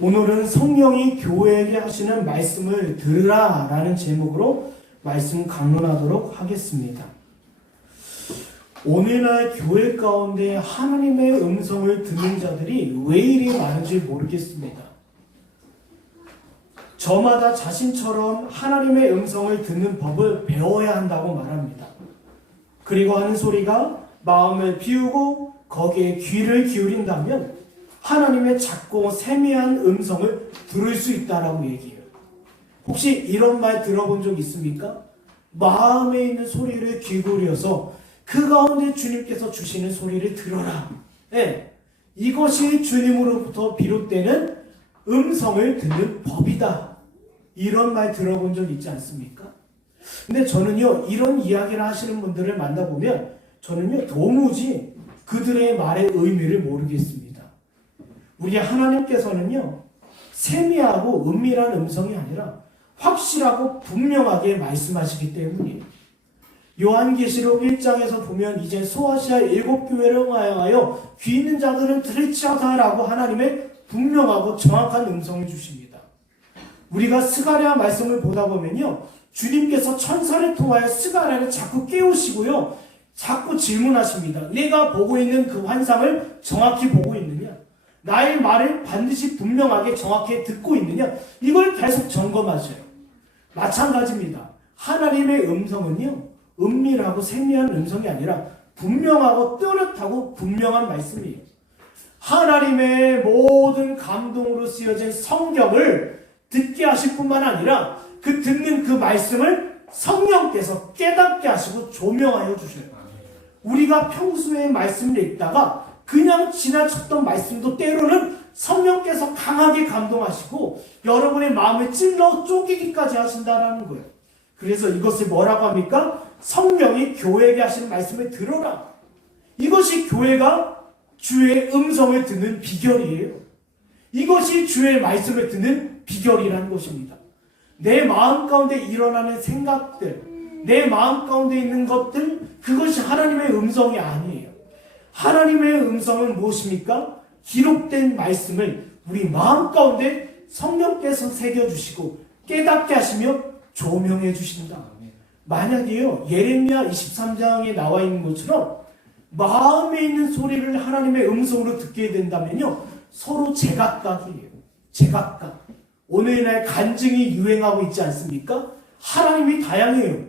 오늘은 성령이 교회에게 하시는 말씀을 들으라 라는 제목으로 말씀 강론하도록 하겠습니다. 오늘날 교회 가운데 하나님의 음성을 듣는 자들이 왜 이리 많은지 모르겠습니다. 저마다 자신처럼 하나님의 음성을 듣는 법을 배워야 한다고 말합니다. 그리고 하는 소리가 마음을 비우고 거기에 귀를 기울인다면 하나님의 작고 세미한 음성을 들을 수 있다라고 얘기해요. 혹시 이런 말 들어본 적 있습니까? 마음에 있는 소리를 귀 기울여서 그 가운데 주님께서 주시는 소리를 들어라. 네, 이것이 주님으로부터 비롯되는 음성을 듣는 법이다. 이런 말 들어본 적 있지 않습니까? 근데 저는요, 이런 이야기를 하시는 분들을 만나보면 저는요, 도무지 그들의 말의 의미를 모르겠습니다. 우리 하나님께서는요, 세미하고 은밀한 음성이 아니라 확실하고 분명하게 말씀하시기 때문이에요. 요한계시록 1장에서 보면 이제 소아시아 7교회를 향하여 귀 있는 자들은 들을지어다라고 하나님의 분명하고 정확한 음성을 주십니다. 우리가 스가랴 말씀을 보다 보면요, 주님께서 천사를 통하여 스가랴를 자꾸 깨우시고요, 자꾸 질문하십니다. 내가 보고 있는 그 환상을 정확히 보고 있느냐? 나의 말을 반드시 분명하게 정확히 듣고 있느냐? 이걸 계속 점검하셔요. 마찬가지입니다. 하나님의 음성은요, 은밀하고 세미한 음성이 아니라 분명하고 뚜렷하고 분명한 말씀이에요. 하나님의 모든 감동으로 쓰여진 성경을 듣게 하실 뿐만 아니라 그 듣는 그 말씀을 성령께서 깨닫게 하시고 조명하여 주셔요. 우리가 평소에 말씀을 읽다가 그냥 지나쳤던 말씀도 때로는 성령께서 강하게 감동하시고 여러분의 마음을 찔러 쪼개기까지 하신다라는 거예요. 그래서 이것을 뭐라고 합니까? 성령이 교회에게 하시는 말씀을 들어라. 이것이 교회가 주의 음성을 듣는 비결이에요. 이것이 주의 말씀을 듣는 비결이라는 것입니다. 내 마음 가운데 일어나는 생각들, 내 마음 가운데 있는 것들, 그것이 하나님의 음성이 아니에요. 하나님의 음성은 무엇입니까? 기록된 말씀을 우리 마음 가운데 성령께서 새겨주시고 깨닫게 하시며 조명해 주신다. 만약에요, 예레미야 23장에 나와 있는 것처럼 마음에 있는 소리를 하나님의 음성으로 듣게 된다면요, 서로 제각각이에요. 제각각. 오늘날 간증이 유행하고 있지 않습니까? 하나님이 다양해요.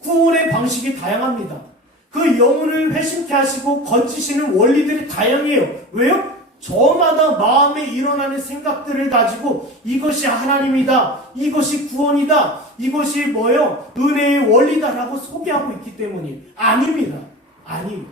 구원의 방식이 다양합니다. 그 영혼을 회심케 하시고 건지시는 원리들이 다양해요. 왜요? 저마다 마음에 일어나는 생각들을 가지고 이것이 하나님이다, 이것이 구원이다, 이것이 뭐예요? 은혜의 원리다라고 소개하고 있기 때문이에요. 아닙니다. 아닙니다.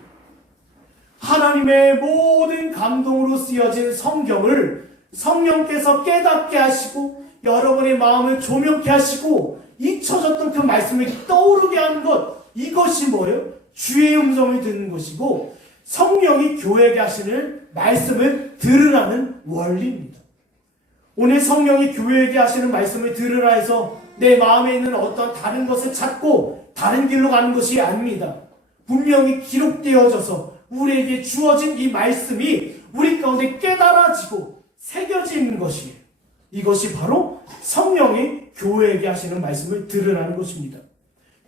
하나님의 모든 감동으로 쓰여진 성경을 성령께서 깨닫게 하시고 여러분의 마음을 조명케 하시고 잊혀졌던 그 말씀을 떠오르게 하는 것, 이것이 뭐예요? 주의 음성을 듣는 것이고 성령이 교회에게 하시는 말씀을 들으라는 원리입니다. 오늘 성령이 교회에게 하시는 말씀을 들으라 해서 내 마음에 있는 어떤 다른 것을 찾고 다른 길로 가는 것이 아닙니다. 분명히 기록되어져서 우리에게 주어진 이 말씀이 우리 가운데 깨달아지고 새겨지는 것이에요. 이것이 바로 성령이 교회에게 하시는 말씀을 들으라는 것입니다.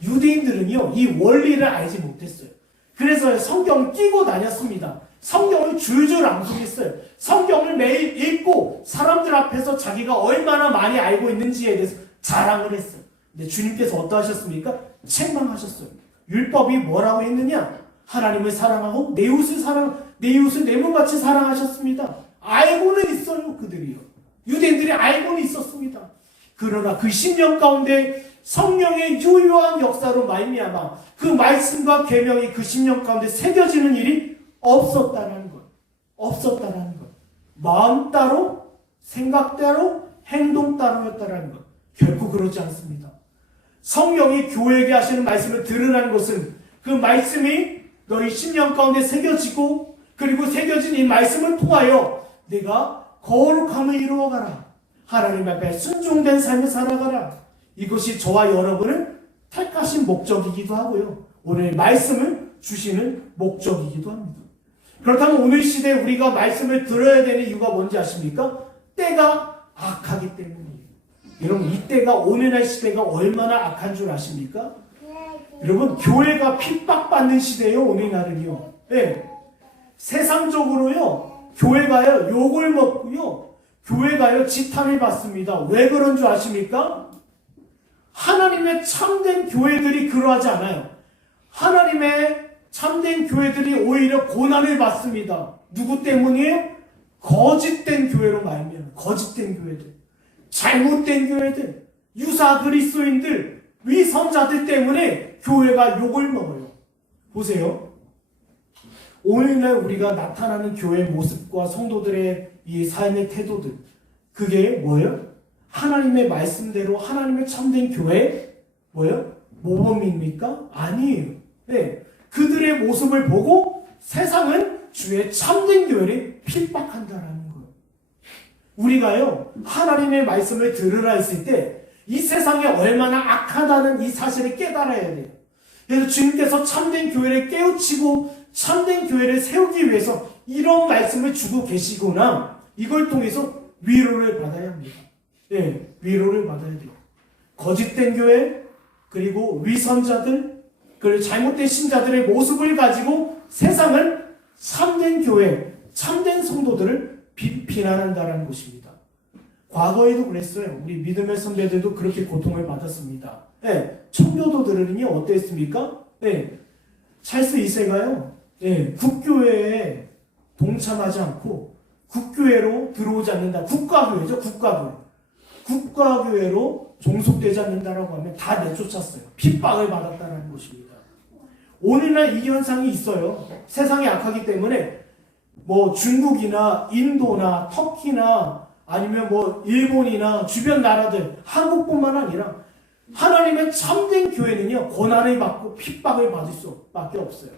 유대인들은요, 이 원리를 알지 못했어요. 그래서 성경을 끼고 다녔습니다. 성경을 줄줄 앙송했어요. 성경을 매일 읽고 사람들 앞에서 자기가 얼마나 많이 알고 있는지에 대해서 자랑을 했어요. 근데 주님께서 어떠하셨습니까? 책망하셨어요. 율법이 뭐라고 했느냐? 하나님을 사랑하고 내 이웃을 내 몸같이 사랑하셨습니다. 알고는 있어요, 그들이요. 유대인들이 알고는 있었습니다. 그러나 그 10년 가운데 성령의 유효한 역사로 말미암아 그 말씀과 계명이 그 10년 가운데 새겨지는 일이 없었다는 것. 없었다는 것. 마음 따로, 생각 따로, 행동 따로였다는 것. 결코 그렇지 않습니다. 성령이 교회에게 하시는 말씀을 들으라는 것은 그 말씀이 너희 10년 가운데 새겨지고 그리고 새겨진 이 말씀을 통하여 내가 거룩함을 이루어가라. 하나님 앞에 순종된 삶을 살아가라. 이것이 저와 여러분을 택하신 목적이기도 하고요. 오늘 말씀을 주시는 목적이기도 합니다. 그렇다면 오늘 시대에 우리가 말씀을 들어야 되는 이유가 뭔지 아십니까? 때가 악하기 때문이에요. 여러분, 이 때가 오늘날 시대가 얼마나 악한 줄 아십니까? 여러분, 교회가 핍박받는 시대예요. 오늘날은요. 네. 세상적으로요, 교회가요 욕을 먹고요, 교회가요 지탄을 받습니다. 왜 그런 줄 아십니까? 하나님의 참된 교회들이 그러하지 않아요. 하나님의 참된 교회들이 오히려 고난을 받습니다. 누구 때문이에요? 거짓된 교회로 말미암아. 거짓된 교회들, 잘못된 교회들, 유사 그리스도인들, 위선자들 때문에 교회가 욕을 먹어요. 보세요. 오늘날 우리가 나타나는 교회의 모습과 성도들의 이 삶의 태도들, 그게 뭐예요? 하나님의 말씀대로 하나님의 참된 교회 뭐예요? 모범입니까? 아니에요. 네. 그들의 모습을 보고 세상은 주의 참된 교회를 핍박한다라는 거예요. 우리가요 하나님의 말씀을 들으라 했을 때 이 세상이 얼마나 악하다는 이 사실을 깨달아야 돼요. 그래서 주님께서 참된 교회를 깨우치고 참된 교회를 세우기 위해서 이런 말씀을 주고 계시구나, 이걸 통해서 위로를 받아야 합니다. 네, 위로를 받아야 돼요. 거짓된 교회, 그리고 위선자들, 그리고 잘못된 신자들의 모습을 가지고 세상은 참된 교회, 참된 성도들을 비난한다는 것입니다. 과거에도 그랬어요. 우리 믿음의 선배들도 그렇게 고통을 받았습니다. 네, 청교도들은요 어땠습니까? 네, 찰스 2세가요 국교회에 동참하지 않고 국교회로 들어오지 않는다. 국가교회죠. 국가교회. 국가교회로 종속되지 않는다라고 하면 다 내쫓았어요. 핍박을 받았다는 것입니다. 오늘날 이 현상이 있어요. 세상이 악하기 때문에 뭐 중국이나 인도나 터키나 아니면 뭐 일본이나 주변 나라들, 한국뿐만 아니라 하나님의 참된 교회는요 고난을 받고 핍박을 받을 수밖에 없어요.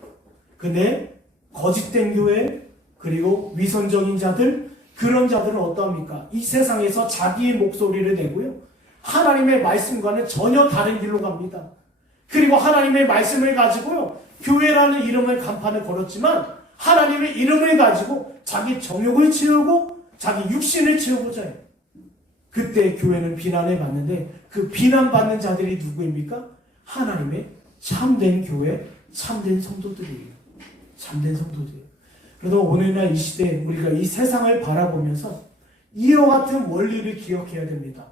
근데 거짓된 교회, 그리고 위선적인 자들, 그런 자들은 어떠합니까? 이 세상에서 자기의 목소리를 내고요, 하나님의 말씀과는 전혀 다른 길로 갑니다. 그리고 하나님의 말씀을 가지고요 교회라는 이름을 간판을 걸었지만 하나님의 이름을 가지고 자기 정욕을 채우고 자기 육신을 채우고자 해요. 그때 교회는 비난을 받는데 그 비난받는 자들이 누구입니까? 하나님의 참된 교회, 참된 성도들이에요. 참된 성도들이에요. 그래도 오늘날 이 시대에 우리가 이 세상을 바라보면서 이와 같은 원리를 기억해야 됩니다.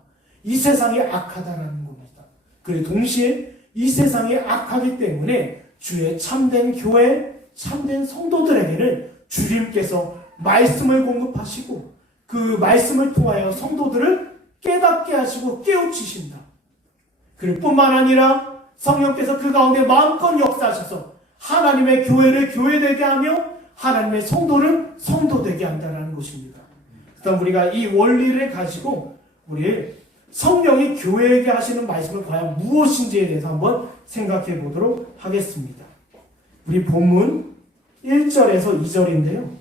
이 세상이 악하다는 겁니다. 그리고 동시에 이 세상이 악하기 때문에 주의 참된 교회, 참된 성도들에게는 주님께서 말씀을 공급하시고 그 말씀을 통하여 성도들을 깨닫게 하시고 깨우치신다. 그럴 뿐만 아니라 성령께서 그 가운데 마음껏 역사하셔서 하나님의 교회를 교회되게 하며 하나님의 성도를 성도되게 한다는 것입니다. 그다음 우리가 이 원리를 가지고 우리 성령이 교회에게 하시는 말씀은 과연 무엇인지에 대해서 한번 생각해 보도록 하겠습니다. 우리 본문 1절에서 2절인데요.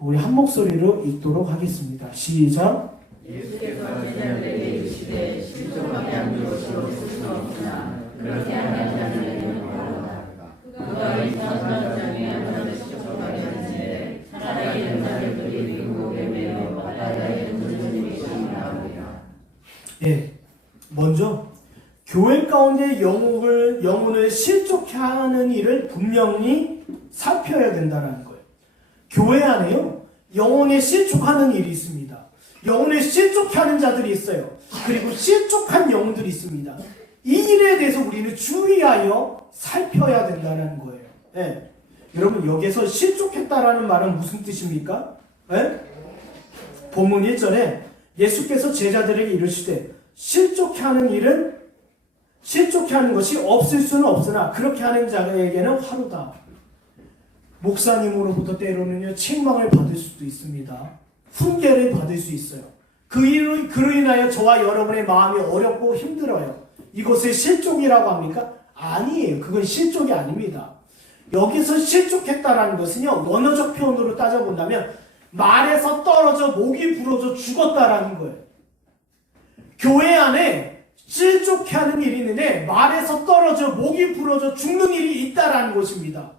우리 한 목소리로 읽도록 하겠습니다. 시작. 예수께서 제자들에게 이르시되 실족하게 한 것으로 쓸 수 없으나 그렇게 하는 자들에게는 바로다. 그가 이 천사장에 한자를 실족하게 하시되 살아있는 자들이 미국에 매여 바다에 던져지기 시작하리라. 예, 먼저 교회 가운데 영혼을 실족해 하는 일을 분명히 살펴야 된다는 거예요. 교회 안에요 영혼에 실족하는 일이 있습니다. 영혼에 실족해 하는 자들이 있어요. 그리고 실족한 영혼들이 있습니다. 이 일에 대해서 우리는 주의하여 살펴야 된다는 거예요. 네. 여러분, 여기서 실족했다라는 말은 무슨 뜻입니까? 네? 본문 1절에 예수께서 제자들에게 이르시되 실족해 하는 일은 실족해 하는 것이 없을 수는 없으나 그렇게 하는 자에게는 화로다. 목사님으로부터 때로는요 책망을 받을 수도 있습니다. 훈계를 받을 수 있어요. 그로 인하여 저와 여러분의 마음이 어렵고 힘들어요. 이것을 실족이라고 합니까? 아니에요. 그건 실족이 아닙니다. 여기서 실족했다라는 것은요 언어적 표현으로 따져본다면 말에서 떨어져 목이 부러져 죽었다라는 거예요. 교회 안에 실족해 하는 일이 있는데 말에서 떨어져 목이 부러져 죽는 일이 있다라는 것입니다.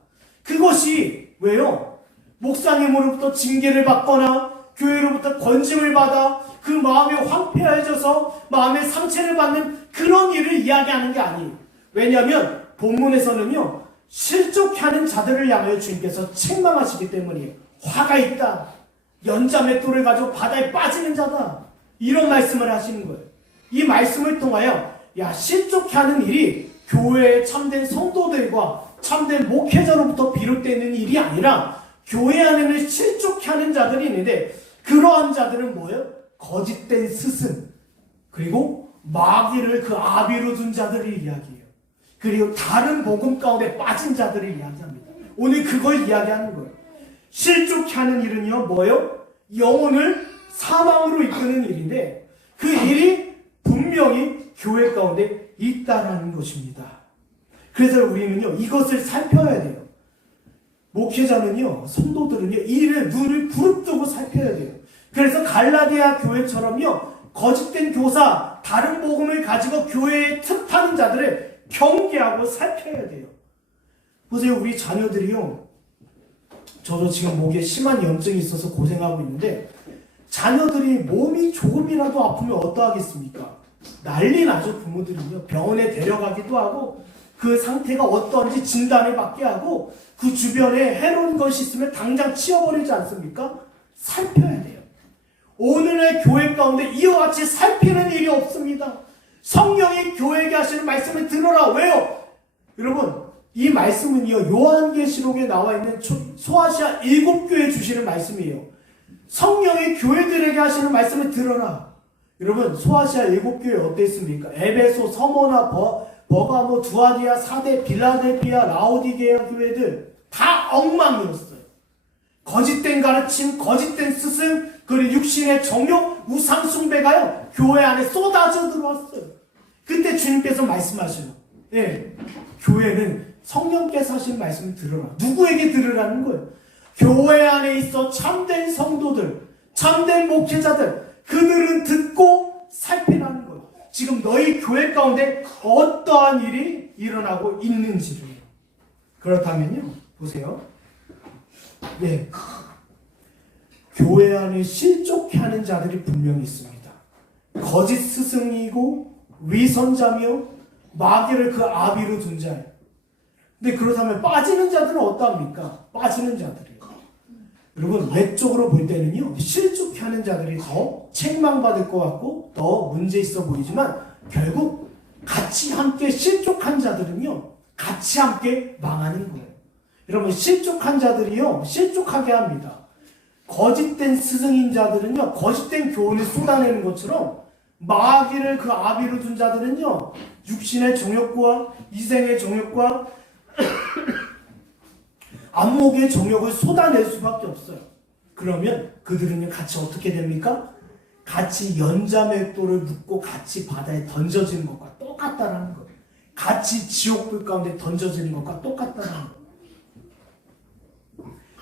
그것이 왜요? 목사님으로부터 징계를 받거나 교회로부터 권징을 받아 그 마음이 황폐해져서 마음의 상처를 받는 그런 일을 이야기하는 게 아니에요. 왜냐하면 본문에서는요, 실족하는 자들을 향하여 주님께서 책망하시기 때문이에요. 화가 있다, 연자맷돌을 가지고 바다에 빠지는 자다, 이런 말씀을 하시는 거예요. 이 말씀을 통하여 실족하는 일이 교회의 참된 성도들과 참된 목회자로부터 비롯되는 일이 아니라 교회 안에는 실족하는 자들이 있는데, 그러한 자들은 뭐예요? 거짓된 스승, 그리고 마귀를 그 아비로 둔 자들을 이야기해요. 그리고 다른 복음 가운데 빠진 자들을 이야기합니다. 오늘 그걸 이야기하는 거예요. 실족하는 일은요, 뭐예요? 영혼을 사망으로 이끄는 일인데, 그 일이 분명히 교회 가운데 있다라는 것입니다. 그래서 우리는요, 이것을 살펴야 돼요. 목회자는요, 성도들은요, 이 일을 눈을 부릅뜨고 살펴야 돼요. 그래서 갈라디아 교회처럼요, 거짓된 교사, 다른 복음을 가지고 교회에 틈타는 자들을 경계하고 살펴야 돼요. 보세요, 우리 자녀들이요, 저도 지금 목에 심한 염증이 있어서 고생하고 있는데, 자녀들이 몸이 조금이라도 아프면 어떠하겠습니까? 난리 나죠. 부모들은요, 병원에 데려가기도 하고, 그 상태가 어떠한지 진단을 받게 하고, 그 주변에 해로운 것이 있으면 당장 치워버리지 않습니까? 살펴야 돼요. 오늘의 교회 가운데 이와 같이 살피는 일이 없습니다. 성령이 교회에게 하시는 말씀을 들어라. 왜요? 여러분, 이 말씀은요, 요한계시록에 나와 있는 소아시아 7교회 주시는 말씀이에요. 성령이 교회들에게 하시는 말씀을 들어라. 여러분, 소아시아 7교회 어땠습니까? 에베소, 서머나, 버가모, 두아디아, 사대, 빌라델피아, 라오디게아 교회들 다 엉망이었어요. 거짓된 가르침, 거짓된 스승, 그리고 육신의 정욕, 우상 숭배가요, 교회 안에 쏟아져 들어왔어요. 그때 주님께서 말씀하셔요. 교회는 성령께서 하신 말씀을 들어라. 누구에게 들으라는 거예요? 교회 안에 있어 참된 성도들, 참된 목회자들, 그들은 듣고 살피라는 거예요. 지금 너희 교회 가운데 어떠한 일이 일어나고 있는지를. 그렇다면요, 보세요. 교회 안에 실족하는 자들이 분명히 있습니다. 거짓 스승이고 위선자며 마귀를 그 아비로 둔 자예요. 근데 그렇다면 빠지는 자들은 어떠합니까? 빠지는 자들이에요. 여러분, 외적으로 볼 때는요, 실족하는 자들이 더 책망받을 것 같고 더 문제 있어 보이지만, 결국 같이 함께 실족한 자들은요, 같이 함께 망하는 거예요. 여러분, 실족한 자들이요, 실족하게 합니다. 거짓된 스승인 자들은요, 거짓된 교훈을 쏟아내는 것처럼, 마귀를 그 아비로 둔 자들은요, 육신의 정욕과 이생의 정욕과 안목의 정욕을 쏟아낼 수밖에 없어요. 그러면 그들은 같이 어떻게 됩니까? 같이 연자맷돌을 묶고 같이 바다에 던져지는 것과 똑같다라는 거예요. 같이 지옥불 가운데 던져지는 것과 똑같다라는 거예요.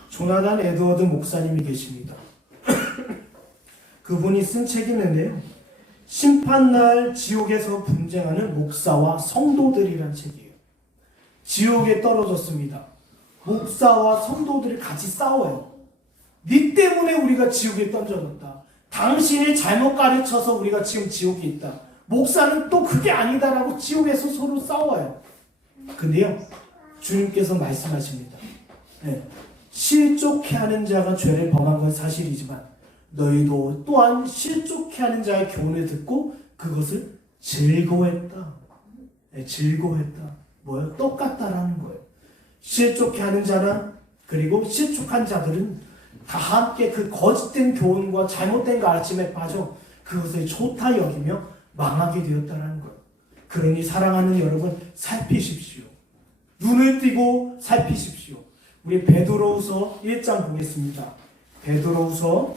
조나단 에드워드 목사님이 계십니다. 그분이 쓴 책이 있는데요, 심판날 지옥에서 분쟁하는 목사와 성도들이란 책이에요. 지옥에 떨어졌습니다. 목사와 성도들이 같이 싸워요. 네 때문에 우리가 지옥에 던져졌다. 당신이 잘못 가르쳐서 우리가 지금 지옥에 있다. 목사는 또 그게 아니다라고 지옥에서 서로 싸워요. 근데요, 주님께서 말씀하십니다. 실족해 하는 자가 죄를 범한 건 사실이지만 너희도 또한 실족해 하는 자의 교훈을 듣고 그것을 즐거워했다. 즐거워했다. 뭐예요? 똑같다라는 거예요. 실족해 하는 자나 그리고 실족한 자들은 다 함께 그 거짓된 교훈과 잘못된 가르침에 빠져 그것을 좋다 여기며 망하게 되었다는 거예요. 그러니 사랑하는 여러분, 살피십시오. 눈을 띄고 살피십시오. 우리 베드로후서 1장 보겠습니다. 베드로후서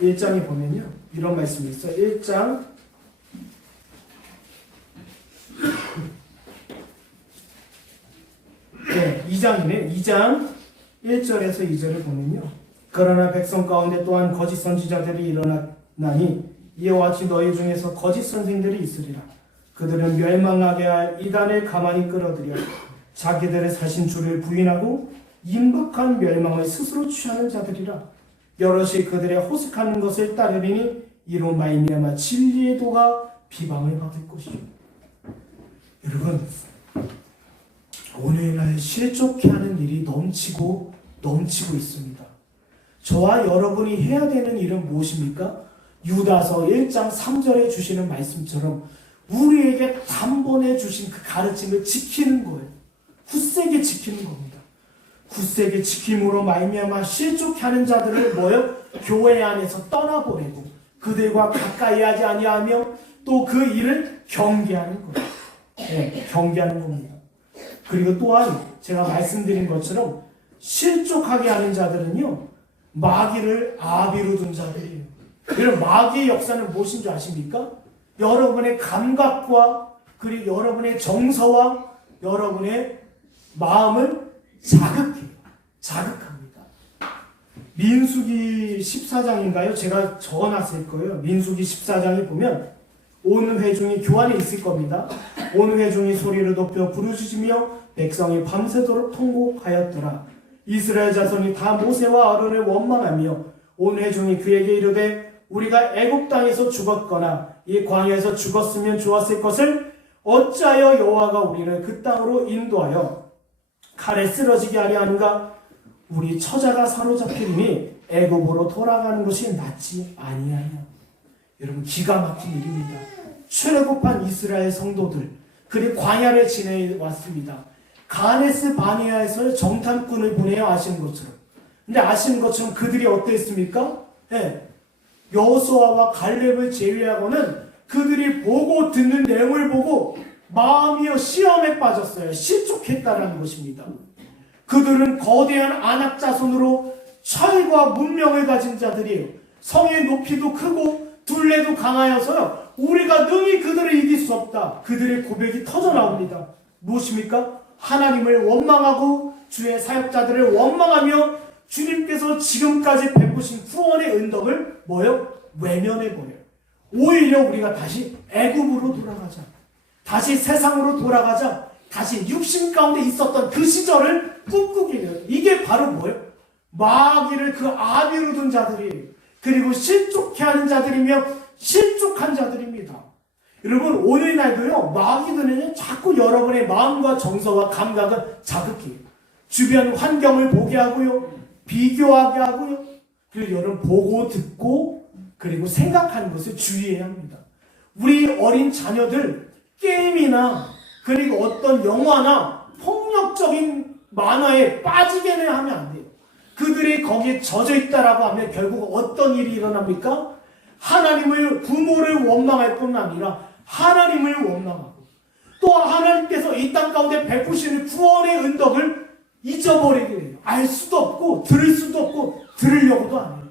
1장에 보면요, 이런 말씀이 있어요. 1장 2장이네. 2장 1절에서 2절을 보면요, 그러나 백성 가운데 또한 거짓 선지자들이 일어나니 이와 같이 너희 중에서 거짓 선생들이 있으리라. 그들은 멸망하게 할 이단을 가만히 끌어들여 자기들의 사신 주를 부인하고 임박한 멸망을 스스로 취하는 자들이라. 여럿이 그들의 호색하는 것을 따르리니 이로 말미암아 진리의 도가 비방을 받을 것이죠. 여러분, 오늘날 실족해 하는 일이 넘치고 있습니다. 저와 여러분이 해야 되는 일은 무엇입니까? 유다서 1장 3절에 주시는 말씀처럼 우리에게 단번에 주신 그 가르침을 지키는 거예요. 굳세게 지키는 겁니다. 굳세게 지킴으로 말미암아 실족해 하는 자들을 교회 안에서 떠나보내고 그들과 가까이 하지 아니하며 또 그 일을 경계하는 거예요. 네, 경계하는 겁니다. 그리고 또한 제가 말씀드린 것처럼 실족하게 하는 자들은요, 마귀를 아비로 둔 자들이에요. 여러분, 마귀의 역사는 무엇인 줄 아십니까? 여러분의 감각과 그리고 여러분의 정서와 여러분의 마음을 자극합니다. 민수기 14장인가요? 제가 적어놨을 거예요. 민수기 14장에 보면 온 회중이 교환에 있을 겁니다. 온 회중이 소리를 높여 부르짖으며 백성이 밤새도록 통곡하였더라. 이스라엘 자손이 다 모세와 아론을 원망하며 온 회중이 그에게 이르되 우리가 애굽 땅에서 죽었거나 이 광야에서 죽었으면 좋았을 것을 어찌하여 여호와가 우리를 그 땅으로 인도하여 칼에 쓰러지게 하려 하는가? 우리 처자가 사로잡히니 애굽으로 돌아가는 것이 낫지 아니하냐. 여러분, 기가 막힌 일입니다. 출애굽한 이스라엘 성도들, 그리고 광야를 지내왔습니다. 가데스 바네아에서 정탐꾼을 보내어 아시는 것처럼. 근데 아시는 것처럼 그들이 어땠습니까? 네. 여호수아와 갈렙을 제외하고는 그들이 보고 듣는 내용을 보고 마음이요 시험에 빠졌어요. 실족했다라는 것입니다. 그들은 거대한 아낙 자손으로 철과 문명을 가진 자들이에요. 성의 높이도 크고 둘레도 강하여서요, 우리가 능히 그들을 이길 수 없다. 그들의 고백이 터져 나옵니다. 무엇입니까? 하나님을 원망하고 주의 사역자들을 원망하며 주님께서 지금까지 베푸신 구원의 은덕을 외면해버려요. 오히려 우리가 다시 애굽으로 돌아가자. 다시 세상으로 돌아가자. 다시 육신 가운데 있었던 그 시절을 꿈꾸게 돼요. 이게 바로 마귀를 그 아비로 둔 자들이에요. 그리고 실족해 하는 자들이며 실족한 자들입니다. 여러분, 오늘날도요, 마귀들은 자꾸 여러분의 마음과 정서와 감각을 자극해요. 주변 환경을 보게 하고요, 비교하게 하고요, 그리고 여러분 보고 듣고 그리고 생각하는 것을 주의해야 합니다. 우리 어린 자녀들 게임이나 그리고 어떤 영화나 폭력적인 만화에 빠지게는 하면 안 돼요. 그들이 거기에 젖어 있다라고 하면 결국 어떤 일이 일어납니까? 부모를 원망할 뿐 아니라 하나님을 원망하고 또 하나님께서 이 땅 가운데 베푸시는 구원의 은덕을 잊어버리게 돼요. 알 수도 없고 들을 수도 없고 들으려고도 안 해요.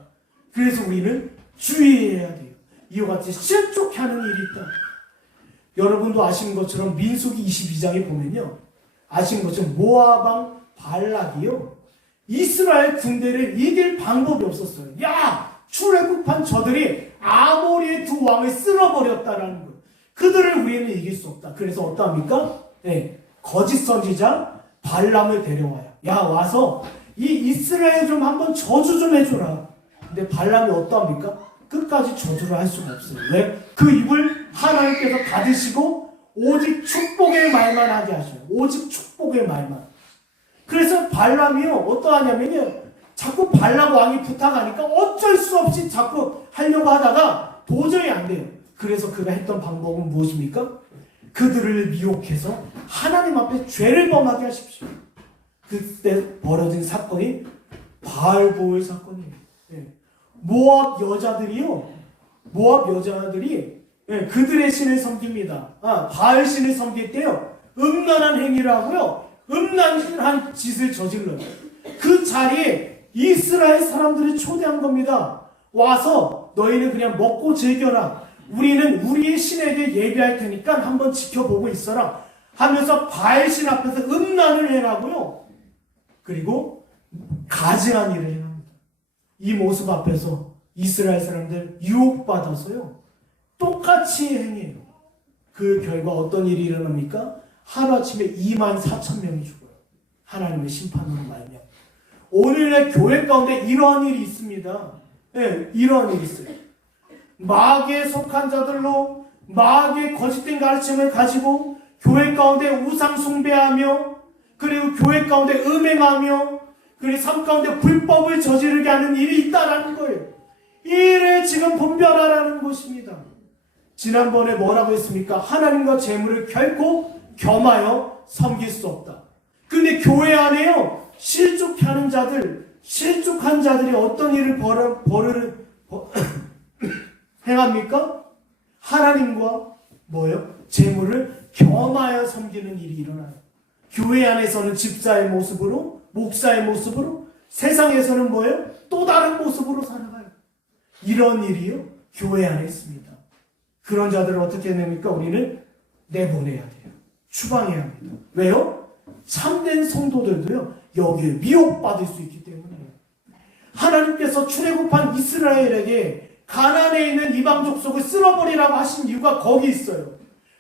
그래서 우리는 주의해야 돼요. 이와 같이 실족해 하는 일이 있다. 여러분도 아시는 것처럼 민수기 22장에 보면요, 아시는 것처럼 모압 왕 발락이요, 이스라엘 군대를 이길 방법이 없었어요. 출애굽한 저들이 아모리의 두 왕을 쓸어버렸다라는 거예요. 그들을 우리는 이길 수 없다. 그래서 어떠합니까? 거짓 선지자 발람을 데려와요. 와서 이 이스라엘 좀 한번 저주 좀 해줘라. 근데 발람이 어떠합니까? 끝까지 저주를 할 수가 없어요. 왜? 그 입을 하나님께서 닫으시고 오직 축복의 말만 하게 하셔요. 오직 축복의 말만. 그래서 발람이요, 어떠하냐면요, 자꾸 발람 왕이 부탁하니까 어쩔 수 없이 자꾸 하려고 하다가 도저히 안 돼요. 그래서 그가 했던 방법은 무엇입니까? 그들을 미혹해서 하나님 앞에 죄를 범하게 하십시오. 그때 벌어진 사건이 바알보을 사건이에요. 모압 여자들이 그들의 신을 섬깁니다. 바알 신을 섬길 때요, 음란한 행위를 하고요, 음란한 짓을 저질러요. 그 자리에 이스라엘 사람들을 초대한 겁니다. 와서 너희는 그냥 먹고 즐겨라. 우리는 우리의 신에게 예배할 테니까 한번 지켜보고 있어라 하면서 바알 신 앞에서 음란을 행하고요, 그리고 가증한 일을 행합니다. 이 모습 앞에서 이스라엘 사람들 유혹받아서요, 똑같이 행해요. 그 결과 어떤 일이 일어납니까? 하루아침에 24,000명이 죽어요. 하나님의 심판으로 말미암아. 오늘날 교회 가운데 이러한 일이 있습니다. 예, 이러한 일이 있어요. 마귀에 속한 자들로 마귀의 거짓된 가르침을 가지고 교회 가운데 우상 숭배하며 그리고 교회 가운데 음행하며 그리고 삶 가운데 불법을 저지르게 하는 일이 있다라는 거예요. 이 일을 지금 분별하라는 것입니다. 지난번에 뭐라고 했습니까? 하나님과 재물을 결코 겸하여 섬길 수 없다. 근데 교회 안에요, 실족하는 자들, 실족한 자들이 어떤 일을 행합니까? 하나님과 뭐예요? 재물을 겸하여 섬기는 일이 일어나요. 교회 안에서는 집사의 모습으로, 목사의 모습으로, 세상에서는 뭐예요? 또 다른 모습으로 살아가요. 이런 일이요, 교회 안에 있습니다. 그런 자들을 어떻게 해냅니까? 우리는 내보내야 돼요. 추방해야 합니다. 왜요? 참된 성도들도요, 여기에 미혹받을 수 있기 때문에요. 하나님께서 출애굽한 이스라엘에게 가나안에 있는 이방 족속을 쓸어버리라고 하신 이유가 거기 있어요.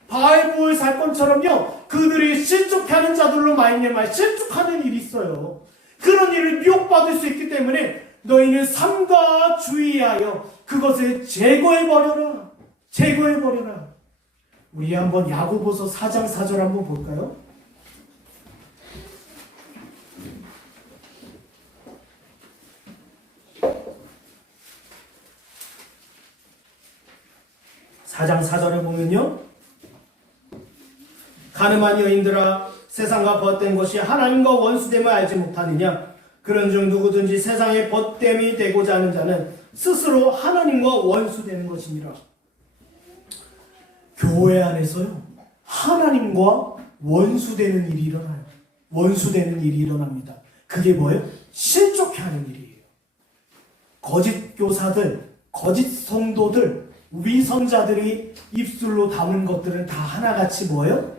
바알보을 사건처럼요, 그들이 실족하는 자들로 말미암아 실족하는 일이 있어요. 그런 일을 미혹받을 수 있기 때문에 너희는 삼가 주의하여 그것을 제거해버려라. 제거해버려라. 우리 한번 야고보서 4장 4절 한번 볼까요? 사장 4절을 보면요, 가늠한 여인들아, 세상과 벗된 것이 하나님과 원수됨을 알지 못하느냐? 그런즉 누구든지 세상에 벗됨이 되고자 하는 자는 스스로 하나님과 원수되는 것이니라. 교회 안에서요, 하나님과 원수되는 일이 일어나요. 원수되는 일이 일어납니다. 그게 뭐예요? 실족해 하는 일이에요. 거짓 교사들, 거짓 성도들, 위선자들이 입술로 담은 것들은 다 하나같이 뭐예요?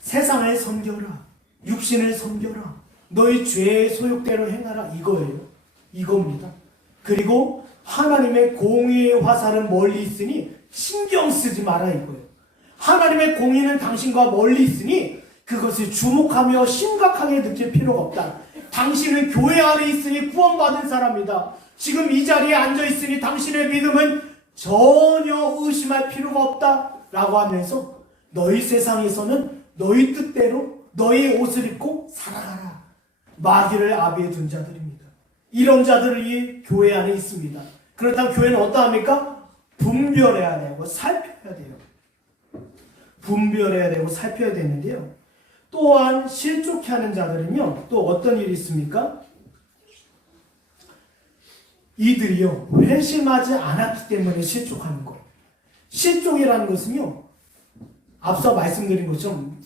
세상을 섬겨라. 육신을 섬겨라. 너희 죄의 소욕대로 행하라. 이거예요. 이겁니다. 그리고 하나님의 공의의 화살은 멀리 있으니 신경 쓰지 마라 이거예요. 하나님의 공의는 당신과 멀리 있으니 그것을 주목하며 심각하게 느낄 필요가 없다. 당신은 교회 안에 있으니 구원받은 사람이다. 지금 이 자리에 앉아있으니 당신의 믿음은 전혀 의심할 필요가 없다 라고 하면서 너희 세상에서는 너희 뜻대로 너희 옷을 입고 살아가라. 마귀를 아비에 둔 자들입니다. 이런 자들이 교회 안에 있습니다. 그렇다면 교회는 어떠합니까? 분별해야 되고 살펴야 돼요. 분별해야 되고 살펴야 되는데요. 또한 실족해 하는 자들은요, 또 어떤 일이 있습니까? 이들이요, 회심하지 않았기 때문에 실족하는 거예요. 실족이라는 것은요, 앞서 말씀드린 것처럼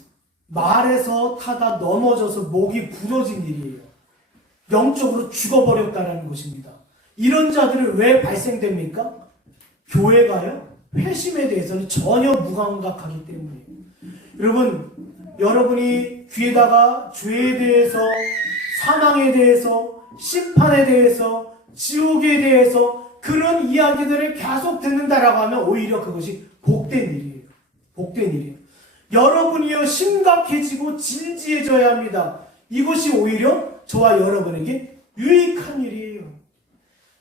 말에서 타다 넘어져서 목이 부러진 일이에요. 영적으로 죽어버렸다는 것입니다. 이런 자들은 왜 발생됩니까? 교회가요, 회심에 대해서는 전혀 무감각하기 때문이에요. 여러분이 귀에다가 죄에 대해서, 사망에 대해서, 심판에 대해서, 지옥에 대해서 그런 이야기들을 계속 듣는다라고 하면 오히려 그것이 복된 일이에요. 복된 일이에요. 여러분이요, 심각해지고 진지해져야 합니다. 이것이 오히려 저와 여러분에게 유익한 일이에요.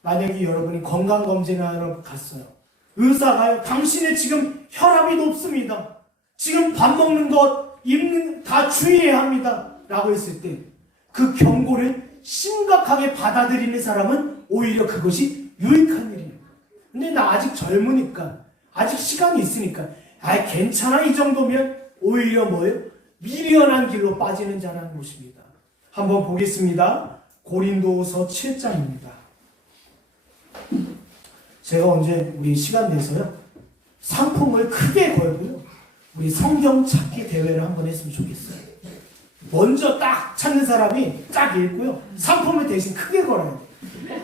만약에 여러분이 건강검진을 하러 갔어요. 의사가요, 당신의 지금 혈압이 높습니다. 지금 밥 먹는 것, 입는 다 주의해야 합니다. 라고 했을 때 그 경고를 심각하게 받아들이는 사람은 오히려 그것이 유익한 일이에요. 근데 나 아직 젊으니까, 아직 시간이 있으니까, 괜찮아 이 정도면 오히려 뭐예요? 미련한 길로 빠지는 자라는 것입니다. 한번 보겠습니다. 고린도후서 7장입니다. 제가 언제 우리 시간 내서요, 상품을 크게 걸고요, 우리 성경 찾기 대회를 한번 했으면 좋겠어요. 먼저 딱 찾는 사람이 딱 읽고요, 상품을 대신 크게 걸어요.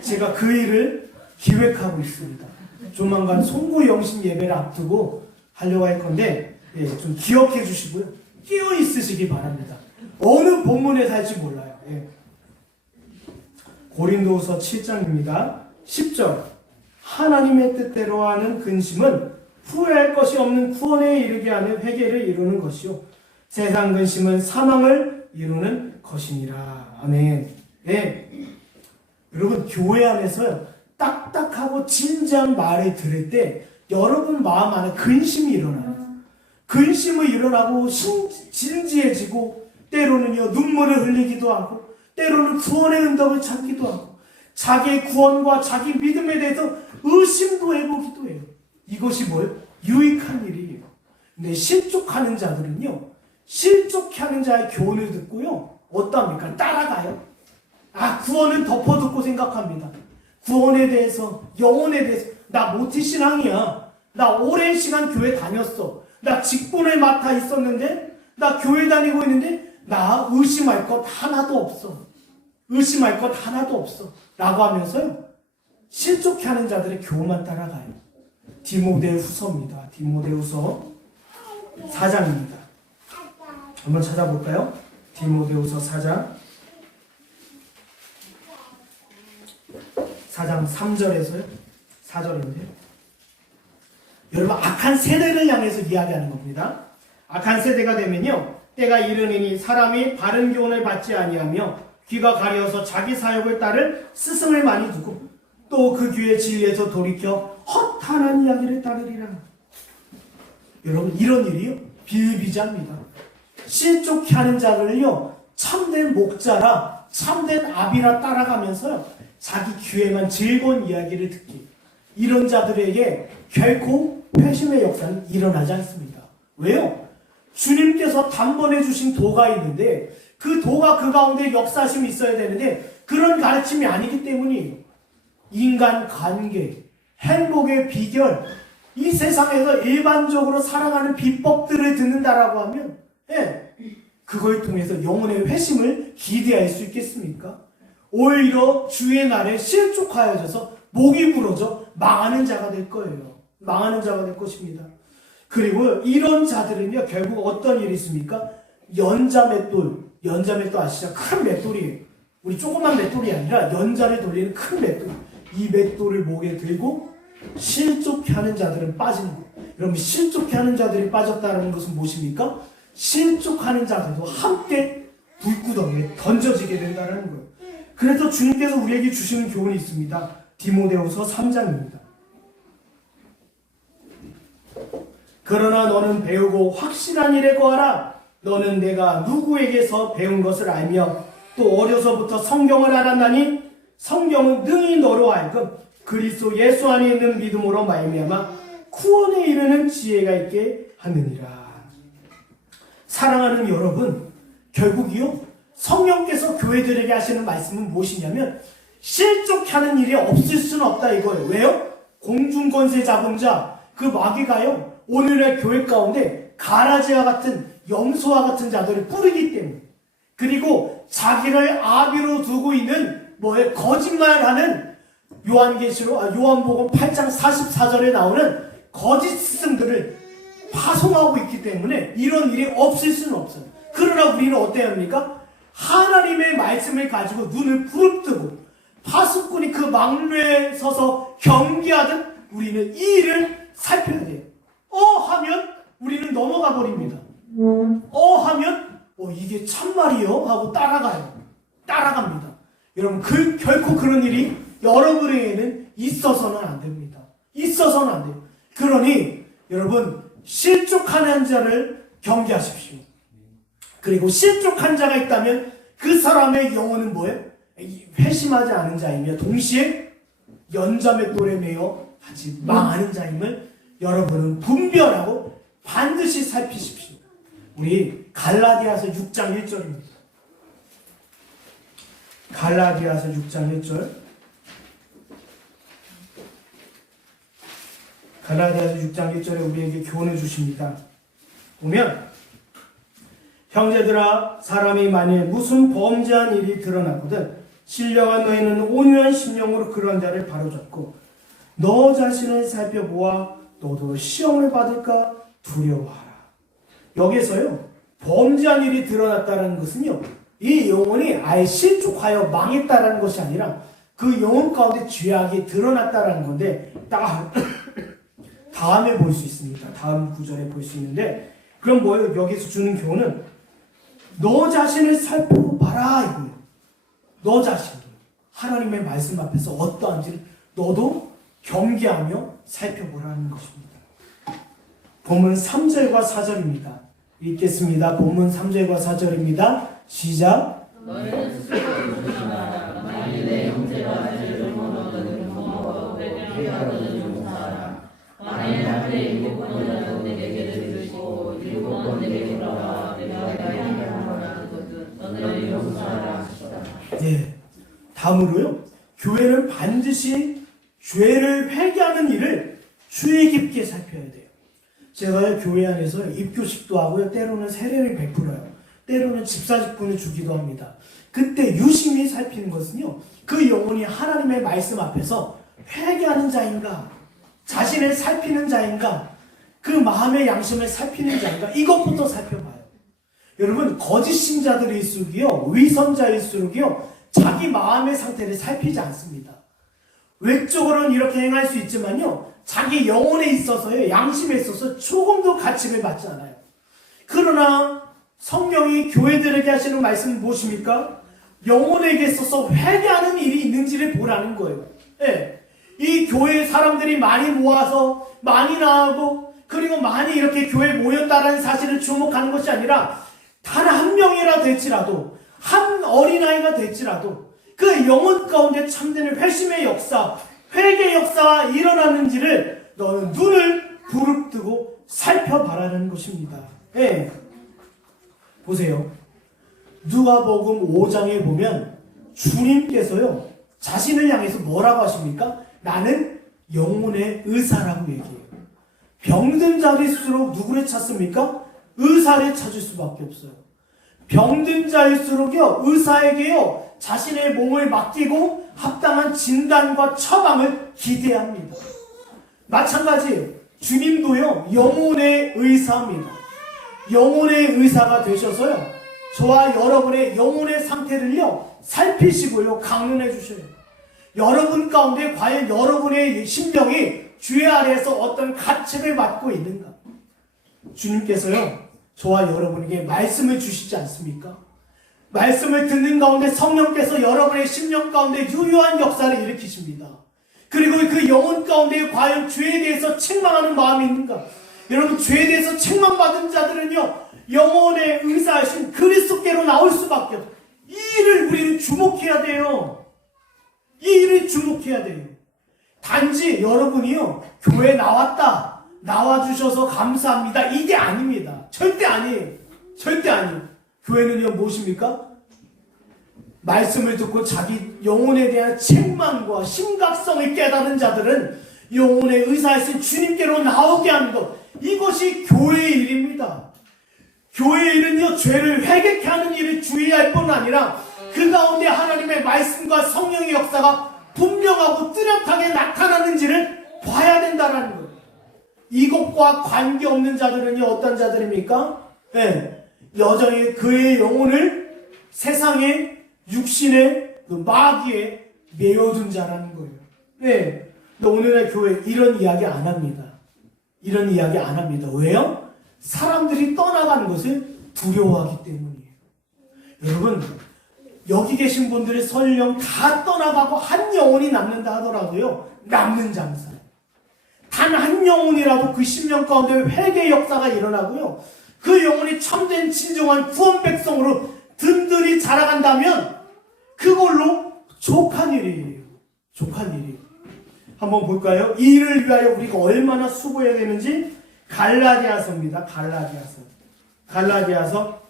제가 그 일을 기획하고 있습니다. 조만간 송구영신 예배를 앞두고 하려고 할 건데, 좀 기억해 주시고요, 끼어 있으시기 바랍니다. 어느 본문에 살지 몰라요. 고린도후서 7장입니다. 10절. 하나님의 뜻대로 하는 근심은 후회할 것이 없는 구원에 이르게 하는 회개를 이루는 것이요, 세상 근심은 사망을 이루는 것이니라. 아멘. 예. 여러분, 교회 안에서요, 딱딱하고 진지한 말을 들을 때 여러분 마음 안에 근심이 일어나요. 근심이 일어나고 진지해지고 때로는요 눈물을 흘리기도 하고 때로는 구원의 응답을 찾기도 하고 자기의 구원과 자기 믿음에 대해서 의심도 해보기도 해요. 이것이 뭐예요? 유익한 일이에요. 근데 실족하는 자들은요, 실족하는 자의 교훈을 듣고요 어떠합니까? 따라가요. 구원은 덮어두고 생각합니다. 구원에 대해서, 영혼에 대해서 나 모태신앙이야. 나 오랜 시간 교회 다녔어. 나 직분을 맡아 있었는데, 나 교회 다니고 있는데 나 의심할 것 하나도 없어. 의심할 것 하나도 없어. 라고 하면서요 실족해하는 자들의 교훈만 따라가요. 디모데후서입니다. 디모데후서 4장입니다. 한번 찾아볼까요? 디모데후서 4장 3절에서요 4절인데, 여러분 악한 세대를 향해서 이야기하는 겁니다. 악한 세대가 되면요 때가 이르니니 사람이 바른 교훈을 받지 아니하며 귀가 가려서 자기 사욕을 따를 스승을 많이 두고 또 그 귀의 진리에서 돌이켜 허탄한 이야기를 따르리라. 여러분 이런 일이요 비일비재합니다. 실족해 하는 자들을요 참된 목자라 참된 아비라 따라가면서요 자기 귀에만 즐거운 이야기를 듣기, 이런 자들에게 결코 회심의 역사는 일어나지 않습니다. 왜요? 주님께서 단번에 주신 도가 있는데 그 도가 그 가운데 역사심이 있어야 되는데 그런 가르침이 아니기 때문이에요. 인간 관계, 행복의 비결, 이 세상에서 일반적으로 살아가는 비법들을 듣는다라고 하면 그걸 통해서 영혼의 회심을 기대할 수 있겠습니까? 오히려 주의 날에 실족하여져서 목이 부러져 망하는 자가 될 거예요. 망하는 자가 될 것입니다. 그리고 이런 자들은요 결국 어떤 일이 있습니까? 연자맷돌 아시죠? 큰 맷돌이에요. 우리 조그만 맷돌이 아니라 연자를 돌리는 큰 맷돌. 이 맷돌을 목에 들고 실족하는 자들은 빠지는 거예요. 여러분 실족하는 자들이 빠졌다는 것은 무엇입니까? 실족하는 자들도 함께 불구덩이에 던져지게 된다는 거예요. 그래서 주님께서 우리에게 주시는 교훈이 있습니다. 디모데후서 3장입니다. 그러나 너는 배우고 확실한 일에 거하라. 너는 내가 누구에게서 배운 것을 알며 또 어려서부터 성경을 알았나니 성경은 능히 너로 하여금 그리스도 예수 안에 있는 믿음으로 말미암아 구원에 이르는 지혜가 있게 하느니라. 사랑하는 여러분, 결국이요 성령께서 교회들에게 하시는 말씀은 무엇이냐면 실족하는 일이 없을 수는 없다 이거예요. 왜요? 공중권세 잡은 자, 그 마귀가요 오늘의 교회 가운데 가라지와 같은 염소와 같은 자들을 뿌리기 때문에, 그리고 자기를 아비로 두고 있는 거짓말하는 요한복음 8장 44절에 나오는 거짓 스승들을 파송하고 있기 때문에 이런 일이 없을 수는 없어요. 그러나 우리는 어때야 합니까? 하나님의 말씀을 가지고 눈을 부릅뜨고 파수꾼이 그 막루에 서서 경계하듯 우리는 이 일을 살펴야 돼요. 하면 우리는 넘어가 버립니다. 하면 이게 참말이요? 하고 따라갑니다. 여러분 결코 그런 일이 여러분에게는 있어서는 안 됩니다. 있어서는 안 돼요. 그러니 여러분 실족하는 자를 경계하십시오. 그리고 실족한 자가 있다면 그 사람의 영혼은 뭐예요? 회심하지 않은 자이며 동시에 연자맷돌에 매여 아직 망하는 자임을 여러분은 분별하고 반드시 살피십시오. 우리 갈라디아서 6장 1절입니다. 갈라디아서 6장 1절. 갈라디아서 6장 1절에 우리에게 교훈해 주십니다. 보면 형제들아, 사람이 만일 무슨 범죄한 일이 드러나거든 신령한 너희는 온유한 심령으로 그런 자를 바로잡고 너 자신을 살펴보아 너도 시험을 받을까 두려워하라. 여기서요 범죄한 일이 드러났다는 것은요 이 영혼이 아예 실족하여 망했다라는 것이 아니라 그 영혼 가운데 죄악이 드러났다라는 건데 다음에 볼 수 있습니다. 다음 구절에 볼 수 있는데, 그럼 뭐예요? 여기서 주는 교훈은 너 자신을 살펴봐라 이거예요. 너 자신도 하나님의 말씀 앞에서 어떠한지를 너도 경계하며 살펴보라는 것입니다. 본문 3절과 4절입니다. 읽겠습니다. 본문 3절과 4절입니다. 시작. 너희는 스스로 조심하라. 만일 내 형제가 죄를 범하거든 범하고 회개하거든 용서하라. 만일 하루에 7번이라도 내게 들으시고 7번 내게 돌아와 내가 너희에게 하거든 너는 용서하라 하시다. 네. 다음으로요. 교회는 반드시 죄를 회개하는 일을 주의 깊게 살펴야 돼요. 제가 교회 안에서 입교식도 하고요. 때로는 세례를 베풀어요. 때로는 집사직분을 주기도 합니다. 그때 유심히 살피는 것은요. 그 영혼이 하나님의 말씀 앞에서 회개하는 자인가, 자신을 살피는 자인가, 그 마음의 양심을 살피는 자인가, 이것부터 살펴봐요. 여러분, 거짓 신자들일수록요, 위선자일수록요, 자기 마음의 상태를 살피지 않습니다. 외적으로는 이렇게 행할 수 있지만요, 자기 영혼에 있어서요, 양심에 있어서 조금도 가침을 받지 않아요. 그러나 성경이 교회들에게 하시는 말씀은 무엇입니까? 영혼에게 있어서 회개하는 일이 있는지를 보라는 거예요. 네. 이 교회 사람들이 많이 모아서 많이 나오고 그리고 많이 이렇게 교회에 모였다는 사실을 주목하는 것이 아니라 단 한 명이라 될지라도 한 어린아이가 될지라도 그 영혼 가운데 참되는 회심의 역사, 회개 역사가 일어나는지를 너는 눈을 부릅뜨고 살펴봐라는 것입니다. 네. 보세요. 누가복음 5장에 보면 주님께서요 자신을 향해서 뭐라고 하십니까? 나는 영혼의 의사라고 얘기해요. 병든 자일수록 누구를 찾습니까? 의사를 찾을 수밖에 없어요. 병든 자일수록요 의사에게요 자신의 몸을 맡기고 합당한 진단과 처방을 기대합니다. 마찬가지예요. 주님도요 영혼의 의사입니다. 영혼의 의사가 되셔서요 저와 여러분의 영혼의 상태를요 살피시고요 강론해 주셔요. 여러분 가운데 과연 여러분의 심령이 주의 아래에서 어떤 가책을 받고 있는가? 주님께서요 저와 여러분에게 말씀을 주시지 않습니까? 말씀을 듣는 가운데 성령께서 여러분의 심령 가운데 유효한 역사를 일으키십니다. 그리고 그 영혼 가운데 과연 죄에 대해서 책망하는 마음이 있는가? 여러분, 죄에 대해서 책망받은 자들은요 영혼의 의사하신 그리스도께로 나올 수밖에 없어요. 이 일을 우리는 주목해야 돼요. 이 일을 주목해야 돼요. 단지 여러분이요 교회 나왔다, 나와주셔서 감사합니다, 이게 아닙니다. 절대 아니에요. 절대 아니에요. 교회는요 무엇입니까? 말씀을 듣고 자기 영혼에 대한 책망과 심각성을 깨달은 자들은 영혼의 의사이신 주님께로 나오게 하는 것, 이것이 교회의 일입니다. 교회의 일은요 죄를 회개케 하는 일을 주의할 뿐 아니라 그 가운데 하나님의 말씀과 성령의 역사가 분명하고 뚜렷하게 나타나는지를 봐야 된다는 거예요. 이것과 관계없는 자들은요 어떤 자들입니까? 네, 여전히 그의 영혼을 세상의 육신의 그 마귀에 메어둔 자라는 거예요. 네, 근데 오늘날 교회 이런 이야기 안 합니다. 이런 이야기 안 합니다. 왜요? 사람들이 떠나가는 것을 두려워하기 때문이에요. 여러분, 여기 계신 분들이 설령 다 떠나가고 한 영혼이 남는다 하더라도요 남는 장사. 단 한 영혼이라도 그 심령 가운데 회개 역사가 일어나고요 그 영혼이 참된 진정한 구원 백성으로 든든히 자라간다면 그걸로 족한 일이에요. 족한 일이에요. 한번 볼까요? 이 일을 위하여 우리가 얼마나 수고해야 되는지 갈라디아서입니다. 갈라디아서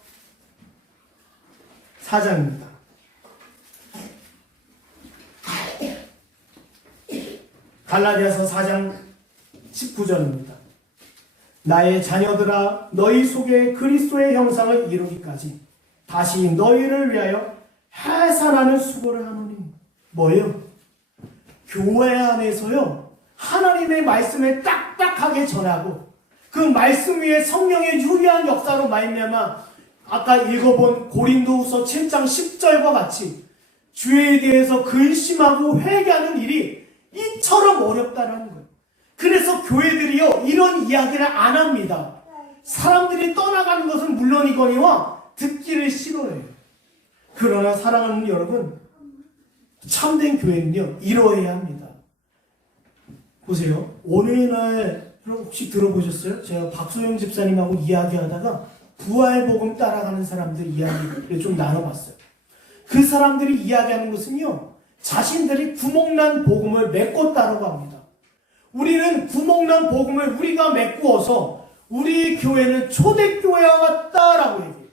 4장입니다. 갈라디아서 4장 19절입니다. 나의 자녀들아 너희 속에 그리스도의 형상을 이루기까지 다시 너희를 위하여 해산하는 수고를 하노니. 뭐예요? 교회 안에서요 하나님의 말씀을 딱딱하게 전하고 그 말씀 위에 성령의 유리한 역사로 말미암아 아까 읽어본 고린도후서 7장 10절과 같이 죄에 대해서 근심하고 회개하는 일이 이처럼 어렵다라는 거예요. 그래서 교회들이요 이런 이야기를 안 합니다. 사람들이 떠나가는 것은 물론이거니와 듣기를 싫어해요. 그러나 사랑하는 여러분, 참된 교회는요, 이러해야 합니다. 보세요. 오늘날 혹시 들어보셨어요? 제가 박소영 집사님하고 이야기하다가 부활복음 따라가는 사람들 이야기를 좀 나눠봤어요. 그 사람들이 이야기하는 것은요, 자신들이 구멍난 복음을 메꿨다라고 합니다. 우리는 구멍난 복음을 우리가 메꾸어서 우리 교회는 초대교회와 같다라고 얘기해요.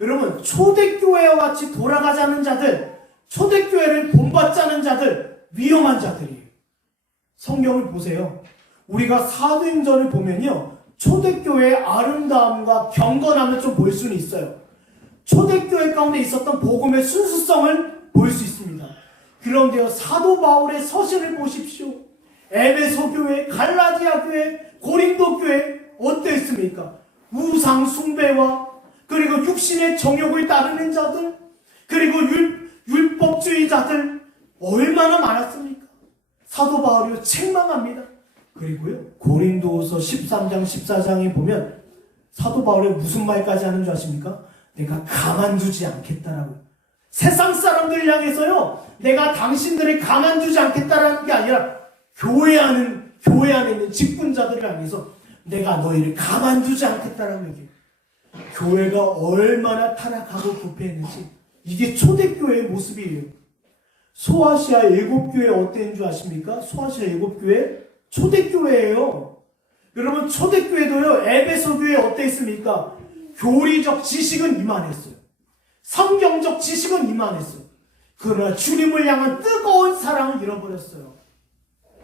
여러분, 초대교회와 같이 돌아가자는 자들, 초대교회를 본받자는 자들, 위험한 자들이에요. 성경을 보세요. 우리가 사도행전을 보면요, 초대교회의 아름다움과 경건함을 좀 볼 수는 있어요. 초대교회 가운데 있었던 복음의 순수성을 볼 수 있습니다. 그런데요, 사도 바울의 서신을 보십시오. 에베소 교회, 갈라디아 교회, 고린도 교회 어땠습니까? 우상 숭배와 그리고 육신의 정욕을 따르는 자들, 그리고 율법주의자들 얼마나 많았습니까? 사도 바울이 책망합니다. 그리고요, 고린도후서 13장 14장에 보면 사도 바울이 무슨 말까지 하는 줄 아십니까? 내가 가만두지 않겠다라고. 세상 사람들 향해서요, 내가 당신들을 가만두지 않겠다라는 게 아니라 교회 안에 있는 직분자들을 향해서 내가 너희를 가만두지 않겠다라고 얘기해요. 교회가 얼마나 타락하고 부패했는지, 이게 초대교회의 모습이에요. 소아시아 7교회 어땠는 줄 아십니까? 소아시아 7교회 초대교회예요. 여러분, 초대교회도요, 에베소 교회 어땠습니까? 교리적 지식은 이만했어요. 성경적 지식은 이만했어요. 그러나 주님을 향한 뜨거운 사랑을 잃어버렸어요.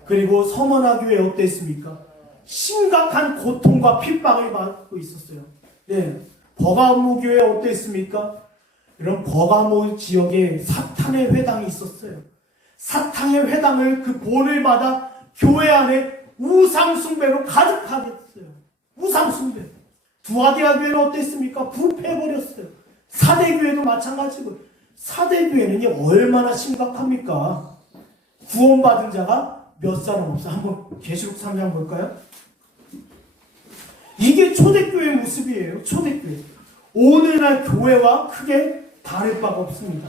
그리고 서머나 교회 어땠습니까? 심각한 고통과 핍박을 받고 있었어요. 네. 버가모 교회 어땠습니까? 이런 버가모 지역에 사탄의 회당이 있었어요. 사탄의 회당을 그 본을 받아 교회 안에 우상숭배로 가득하게 했어요. 우상숭배. 두아디아 교회는 어땠습니까? 부패해버렸어요. 사대교회도 마찬가지고. 사대교회는요, 얼마나 심각합니까? 구원받은 자가 몇 사람 없어. 한번 계시록 3장 볼까요? 이게 초대교회의 모습이에요. 초대교회. 오늘날 교회와 크게 다를 바가 없습니다.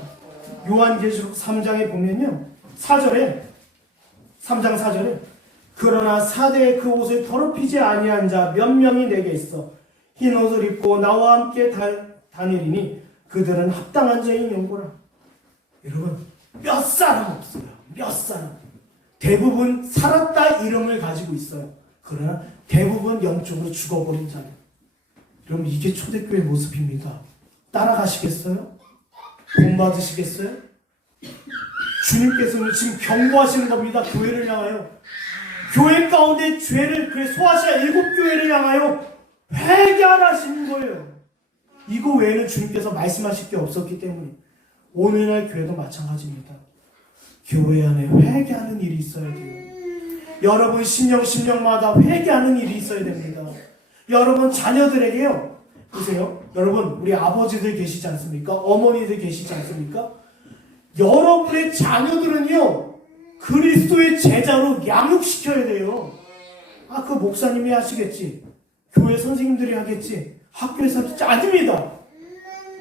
요한계시록 3장에 보면요, 4절에 3장 4절에 그러나 사대의 그 옷을 더럽히지 아니한 자 몇 명이 내게 있어 흰 옷을 입고 나와 함께 다니리니 그들은 합당한 자인 영고라. 여러분, 몇 사람 없어요. 몇 사람. 대부분 살았다 이름을 가지고 있어요. 그러나 대부분 영적으로 죽어버린 자예요. 여러분, 이게 초대교회 모습입니다. 따라가시겠어요? 본받으시겠어요? 주님께서는 지금 경고하시는 겁니다. 교회를 향하여. 교회 가운데 죄를, 그래 소아시아 7교회를 향하여 회개하라시는 거예요. 이거 외에는 주님께서 말씀하실 게 없었기 때문에. 오늘날 교회도 마찬가지입니다. 교회 안에 회개하는 일이 있어야 돼요. 여러분, 신령마다 회개하는 일이 있어야 됩니다. 여러분, 자녀들에게요, 보세요. 여러분, 우리 아버지들 계시지 않습니까? 어머니들 계시지 않습니까? 여러분의 자녀들은요, 그리스도의 제자로 양육시켜야 돼요. 아, 그 목사님이 하시겠지. 교회 선생님들이 하겠지. 학교에서 하겠지. 아닙니다.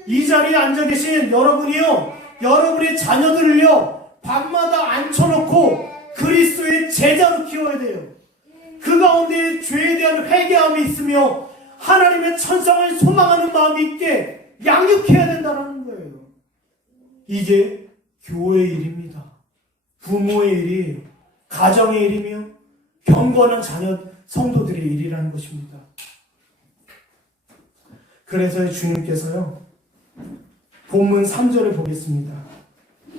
이 자리에 앉아 계신 여러분이요, 여러분의 자녀들을요, 밤마다 앉혀놓고 그리스도의 제자로 키워야 돼요. 그 가운데 죄에 대한 회개함이 있으며 하나님의 천상을 소망하는 마음이 있게 양육해야 된다는 거예요. 이게 교회의 일입니다. 부모의 일이, 가정의 일이며 경건한 자녀 성도들의 일이라는 것입니다. 그래서 주님께서요, 본문 3절을 보겠습니다.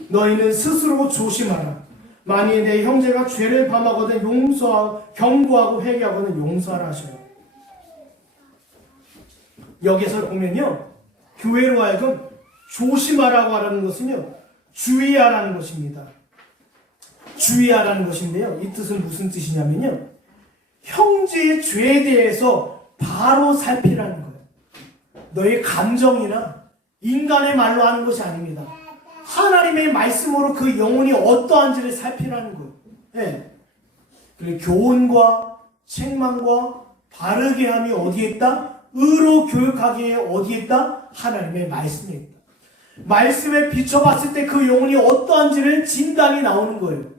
너희는 스스로 조심하라. 만일 내 형제가 죄를 범하거든 경고하고 회개하거든 용서하라 하셔요. 여기서 보면요, 교회로 하여금 조심하라고 하라는 것은요, 주의하라는 것입니다. 주의하라는 것인데요, 이 뜻은 무슨 뜻이냐면요, 형제의 죄에 대해서 바로 살피라는 거예요. 너의 감정이나 인간의 말로 하는 것이 아닙니다. 하나님의 말씀으로 그 영혼이 어떠한지를 살피라는 거예요. 네. 그리고 교훈과 책망과 바르게 함이 어디에 있다? 의로 교육하기에 어디에 있다? 하나님의 말씀에 있다. 말씀에 비춰봤을 때 그 영혼이 어떠한지를 진단이 나오는 거예요.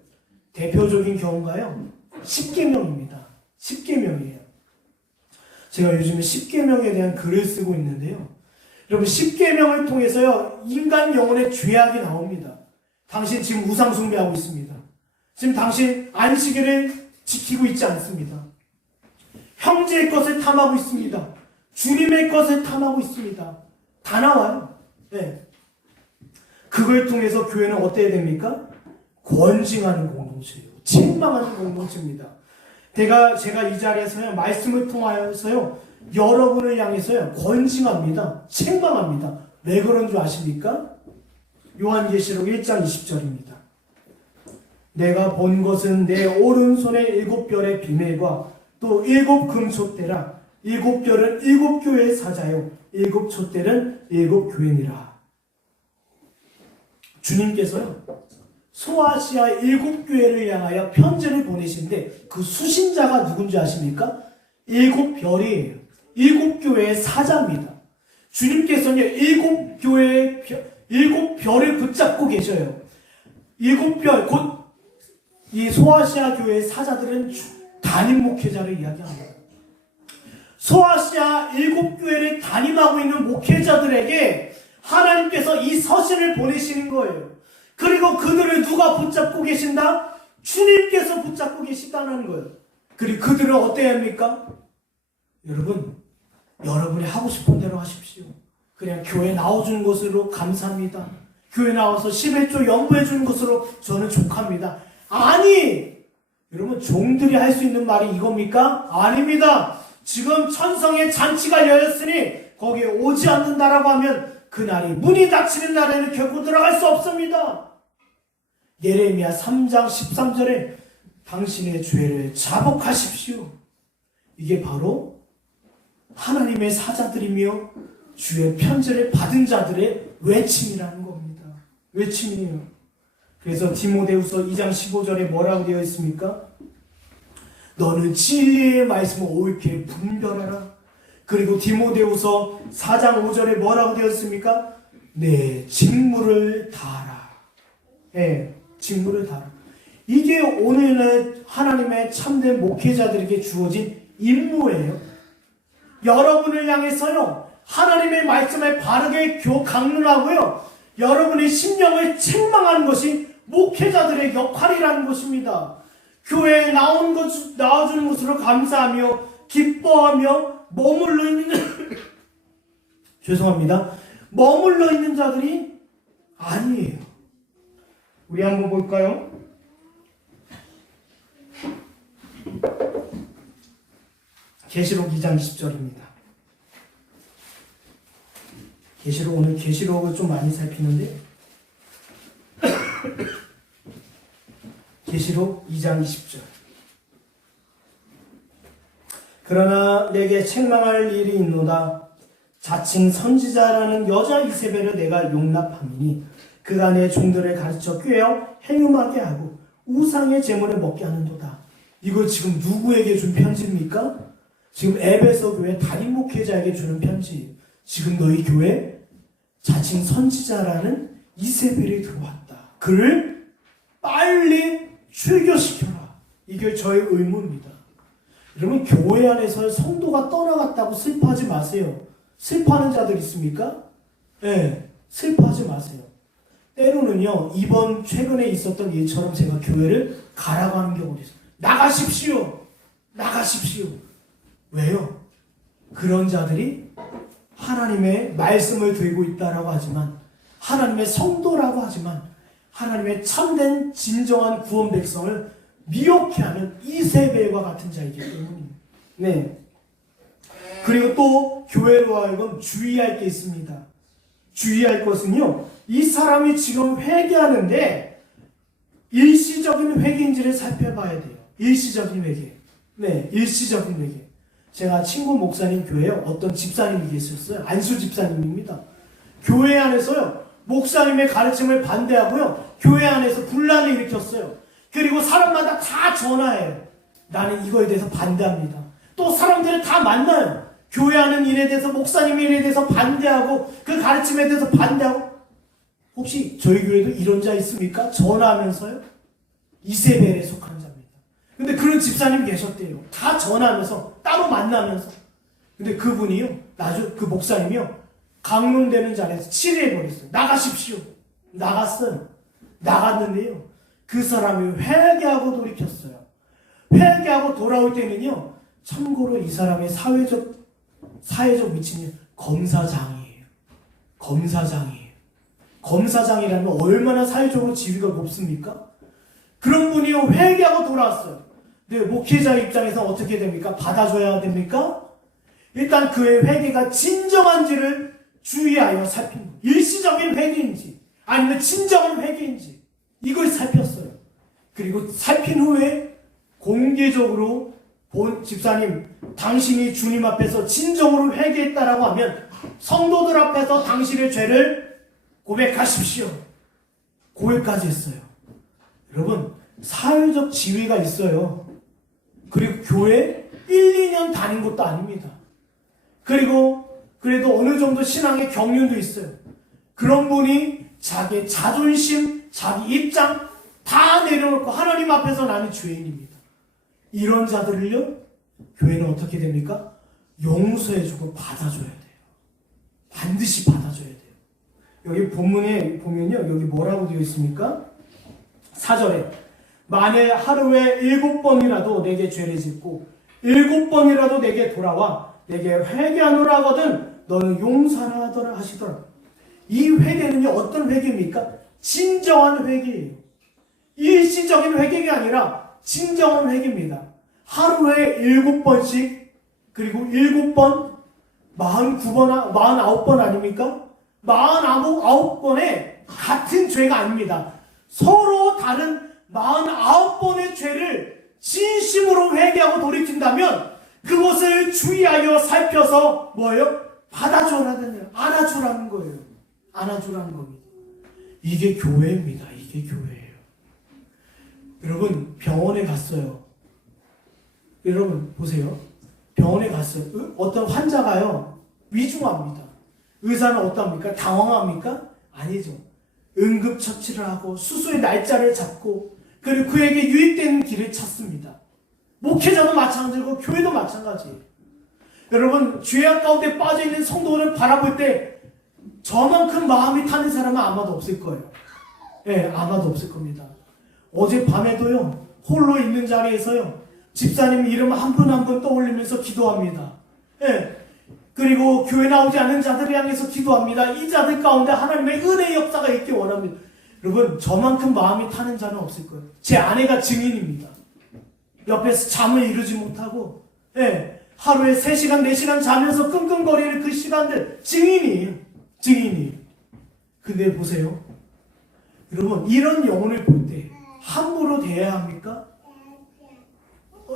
대표적인 경우가요. 십계명입니다. 십계명이에요. 제가 요즘에 십계명에 대한 글을 쓰고 있는데요. 여러분 십계명을 통해서요. 인간 영혼의 죄악이 나옵니다. 당신 지금 우상 숭배하고 있습니다. 지금 당신 안식일을 지키고 있지 않습니다. 형제의 것을 탐하고 있습니다. 주님의 것을 탐하고 있습니다. 다 나와요. 네. 그걸 통해서 교회는 어때야 됩니까? 권징하는 공동체예요. 책망하는 공동체입니다. 제가 이 자리에서요, 말씀을 통하여서요, 여러분을 향해서요, 권징합니다. 책망합니다. 왜 그런 줄 아십니까? 요한계시록 1장 20절입니다. 내가 본 것은 내 오른손에 7별의 비밀과 또 7 금촛대라. 7별은 7 교회의 사자요 7 촛대는 7 교회니라. 주님께서요 소아시아 7 교회를 향하여 편지를 보내시는데 그 수신자가 누군지 아십니까? 7 별이에요. 7 교회의 사자입니다. 주님께서는 7 교회의 7 별을 붙잡고 계셔요. 7 별, 곧 이 소아시아 교회의 사자들은 담임 목회자를 이야기합니다. 소아시아 7 교회를 담임하고 있는 목회자들에게 하나님께서 이 서신을 보내시는 거예요. 그리고 그들을 누가 붙잡고 계신다? 주님께서 붙잡고 계시다는 거예요. 그리고 그들은 어때야 합니까? 여러분이 하고 싶은 대로 하십시오. 그냥 교회 나와주는 것으로 감사합니다. 교회 나와서 11조 연부해 주는 것으로 저는 족합니다. 아니! 여러분 종들이 할 수 있는 말이 이겁니까? 아닙니다. 지금 천성의 잔치가 열렸으니 거기에 오지 않는다라고 하면 그날이 문이 닫히는 날에는 결코 들어갈 수 없습니다. 예레미야 3장 13절에 당신의 죄를 자복하십시오. 이게 바로 하나님의 사자들이며 주의 편지를 받은 자들의 외침이라는 겁니다. 외침이에요. 그래서 디모데후서 2장 15절에 뭐라고 되어 있습니까? 너는 진리의 말씀을 옳게 분별하라. 그리고 디모데후서 4장 5절에 뭐라고 되어 있습니까? 내 직무를 다하라. 네, 직무를 다하라. 이게 오늘날 하나님의 참된 목회자들에게 주어진 임무예요. 여러분을 향해서요, 하나님의 말씀을 바르게 강론하고요, 여러분의 심령을 책망하는 것이 목회자들의 역할이라는 것입니다. 교회에 나와주는 것으로 감사하며 기뻐하며 머물러 있는 죄송합니다. 머물러 있는 자들이 아니에요. 우리 한번 볼까요? 계시록 2장 20절입니다. 오늘 계시록을 좀 많이 살피는데 계시록 2장 20절. 그러나 내게 책망할 일이 있노다. 자칭 선지자라는 여자 이세벨을 내가 용납함이니 그가 내 종들을 가르쳐 꾀어 행음하게 하고 우상의 제물을 먹게 하는도다. 이거 지금 누구에게 준 편지입니까? 지금 에베소 교회 담임 목회자에게 주는 편지. 지금 너희 교회 자칭 선지자라는 이세벨이 들어왔다. 그를 빨리 출교시켜라. 이게 저의 의무입니다. 여러분 교회 안에서 성도가 떠나갔다고 슬퍼하지 마세요. 슬퍼하는 자들 있습니까? 네, 슬퍼하지 마세요. 때로는요, 이번 최근에 있었던 일처럼 제가 교회를 가라고 하는 경우도 있어요. 나가십시오. 왜요? 그런 자들이 하나님의 말씀을 들고 있다라고 하지만, 하나님의 성도라고 하지만, 하나님의 참된 진정한 구원 백성을 미혹해 하는 이세벨과 같은 자이기 때문입니다. 네. 그리고 또 교회로 하여금 주의할 게 있습니다. 주의할 것은요, 이 사람이 지금 회개하는데 일시적인 회개인지를 살펴봐야 돼요. 일시적인 회개. 네, 일시적인 회개. 제가 친구 목사님 교회에 어떤 집사님이 계셨어요. 안수 집사님입니다. 교회 안에서요, 목사님의 가르침을 반대하고요, 교회 안에서 분란을 일으켰어요. 그리고 사람마다 다 전화해요. 나는 이거에 대해서 반대합니다. 또 사람들을 다 만나요. 교회 하는 일에 대해서, 목사님 일에 대해서 반대하고, 그 가르침에 대해서 반대하고. 혹시 저희 교회도 이런 자 있습니까? 전화하면서요? 이세벨에 속하는 자입니다. 근데 그런 집사님이 계셨대요. 다 전화하면서 따로 만나면서. 근데 그분이요, 그 목사님이요, 강론되는 자리에서 치료해버렸어요. 나가십시오. 나갔어요. 나갔는데요, 그 사람이 회개하고 돌이켰어요. 회개하고 돌아올 때는요, 참고로 이 사람의 사회적 위치는 검사장이에요. 검사장이에요. 검사장이라면 얼마나 사회적으로 지위가 높습니까? 그런 분이요, 회개하고 돌아왔어요. 근데 목회자 입장에서 어떻게 됩니까? 받아줘야 됩니까? 일단 그의 회개가 진정한지를 주의하여 살핀 거예요. 일시적인 회개인지 아니면 진정한 회개인지 이걸 살폈어요. 그리고 살핀 후에 공개적으로 본 집사님, 당신이 주님 앞에서 진정으로 회개했다라고 하면 성도들 앞에서 당신의 죄를 고백하십시오. 고백까지 했어요. 여러분, 사회적 지위가 있어요. 그리고 교회 1, 2년 다닌 것도 아닙니다. 그래도 어느 정도 신앙의 경륜도 있어요. 그런 분이 자기 자존심, 자기 입장 다 내려놓고 하나님 앞에서 나는 죄인입니다. 이런 자들을요, 교회는 어떻게 됩니까? 용서해주고 받아줘야 돼요. 반드시 받아줘야 돼요. 여기 본문에 보면요, 여기 뭐라고 되어 있습니까? 4절에 만일 하루에 7번이라도 내게 죄를 짓고 7번이라도 내게 돌아와 내게 회개하노라 하거든 너는 용서하라 하더라 하시더라. 이 회개는요, 어떤 회개입니까? 진정한 회개예요. 일시적인 회개가 아니라 진정한 회개입니다. 하루에 7번씩, 그리고 7번, 49번, 49번 아닙니까? 49번의 같은 죄가 아닙니다. 서로 다른 49번의 죄를 진심으로 회개하고 돌이킨다면 그것을 주의하여 살펴서 뭐예요? 받아주라는, 안아주라는 거예요. 안아주라는 겁니다. 이게 교회입니다. 이게 교회예요. 여러분, 병원에 갔어요. 여러분 보세요. 병원에 갔어요. 어떤 환자가요, 위중합니다. 의사는 어떠합니까? 당황합니까? 아니죠. 응급처치를 하고 수술의 날짜를 잡고 그리고 그에게 유익되는 길을 찾습니다. 목회자도 마찬가지고 교회도 마찬가지예요. 여러분, 죄악 가운데 빠져있는 성도를 바라볼 때 저만큼 마음이 타는 사람은 아마도 없을 거예요. 예, 아마도 없을 겁니다. 어제 밤에도요, 홀로 있는 자리에서요, 집사님 이름 한 분 한 분 떠올리면서 기도합니다. 예, 그리고 교회 나오지 않는 자들을 향해서 기도합니다. 이 자들 가운데 하나님의 은혜의 역사가 있기 원합니다. 여러분, 저만큼 마음이 타는 자는 없을 거예요. 제 아내가 증인입니다. 옆에서 잠을 이루지 못하고, 예, 하루에 3시간, 4시간 자면서 끙끙거리는 그 시간들, 증인이에요. 증인이. 근데 보세요. 여러분, 이런 영혼을 볼 때 함부로 대해야 합니까?